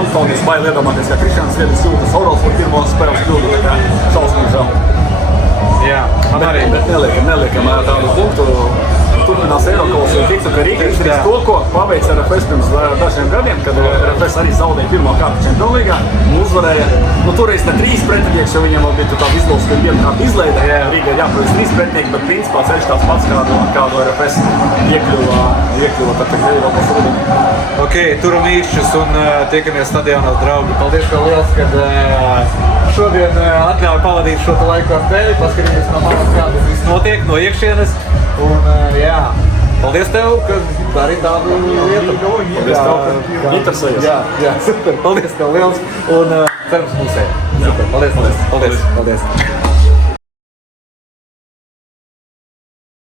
Antonis, bail iedomāties, kā Krišjāns Viedis jūtas Orals par pirmo spēles kļūdu, tā kā šausmīgi žēl. Jā, man arī. Bet neliekam tādu punktu. Turpinās Eirokols un tiktu, ka Rīga izdarīs to, ko paveic RFS pirms dažiem gadiem, kad RFS arī zaudēja pirmo kārtu Čempionu līgā un uzvarēja. Nu, toreiz ne 3 pretinieks, jo viņiem vēl bija tāda izlūks, ka vienu kārtu izleida. Rīga ir jāpaveic 3 pretinieki, bet principā ceļš tāds pats, kādu RFS iekļuva tad Eirokols rudenī. Ok, turam īkšķus un tiekamies stadionā, draugi. Paldies tev liels, kad šodien atļauj pavadīt šo laiku ar tevi, paskatīties no malas, kā tas viss notiek no iekšienes. Un, jā, paldies tev, ka dari tādu lietu. Paldies tev, ka interesējies. Jā, super. Paldies tev liels un cerams mūsējā. Super, paldies.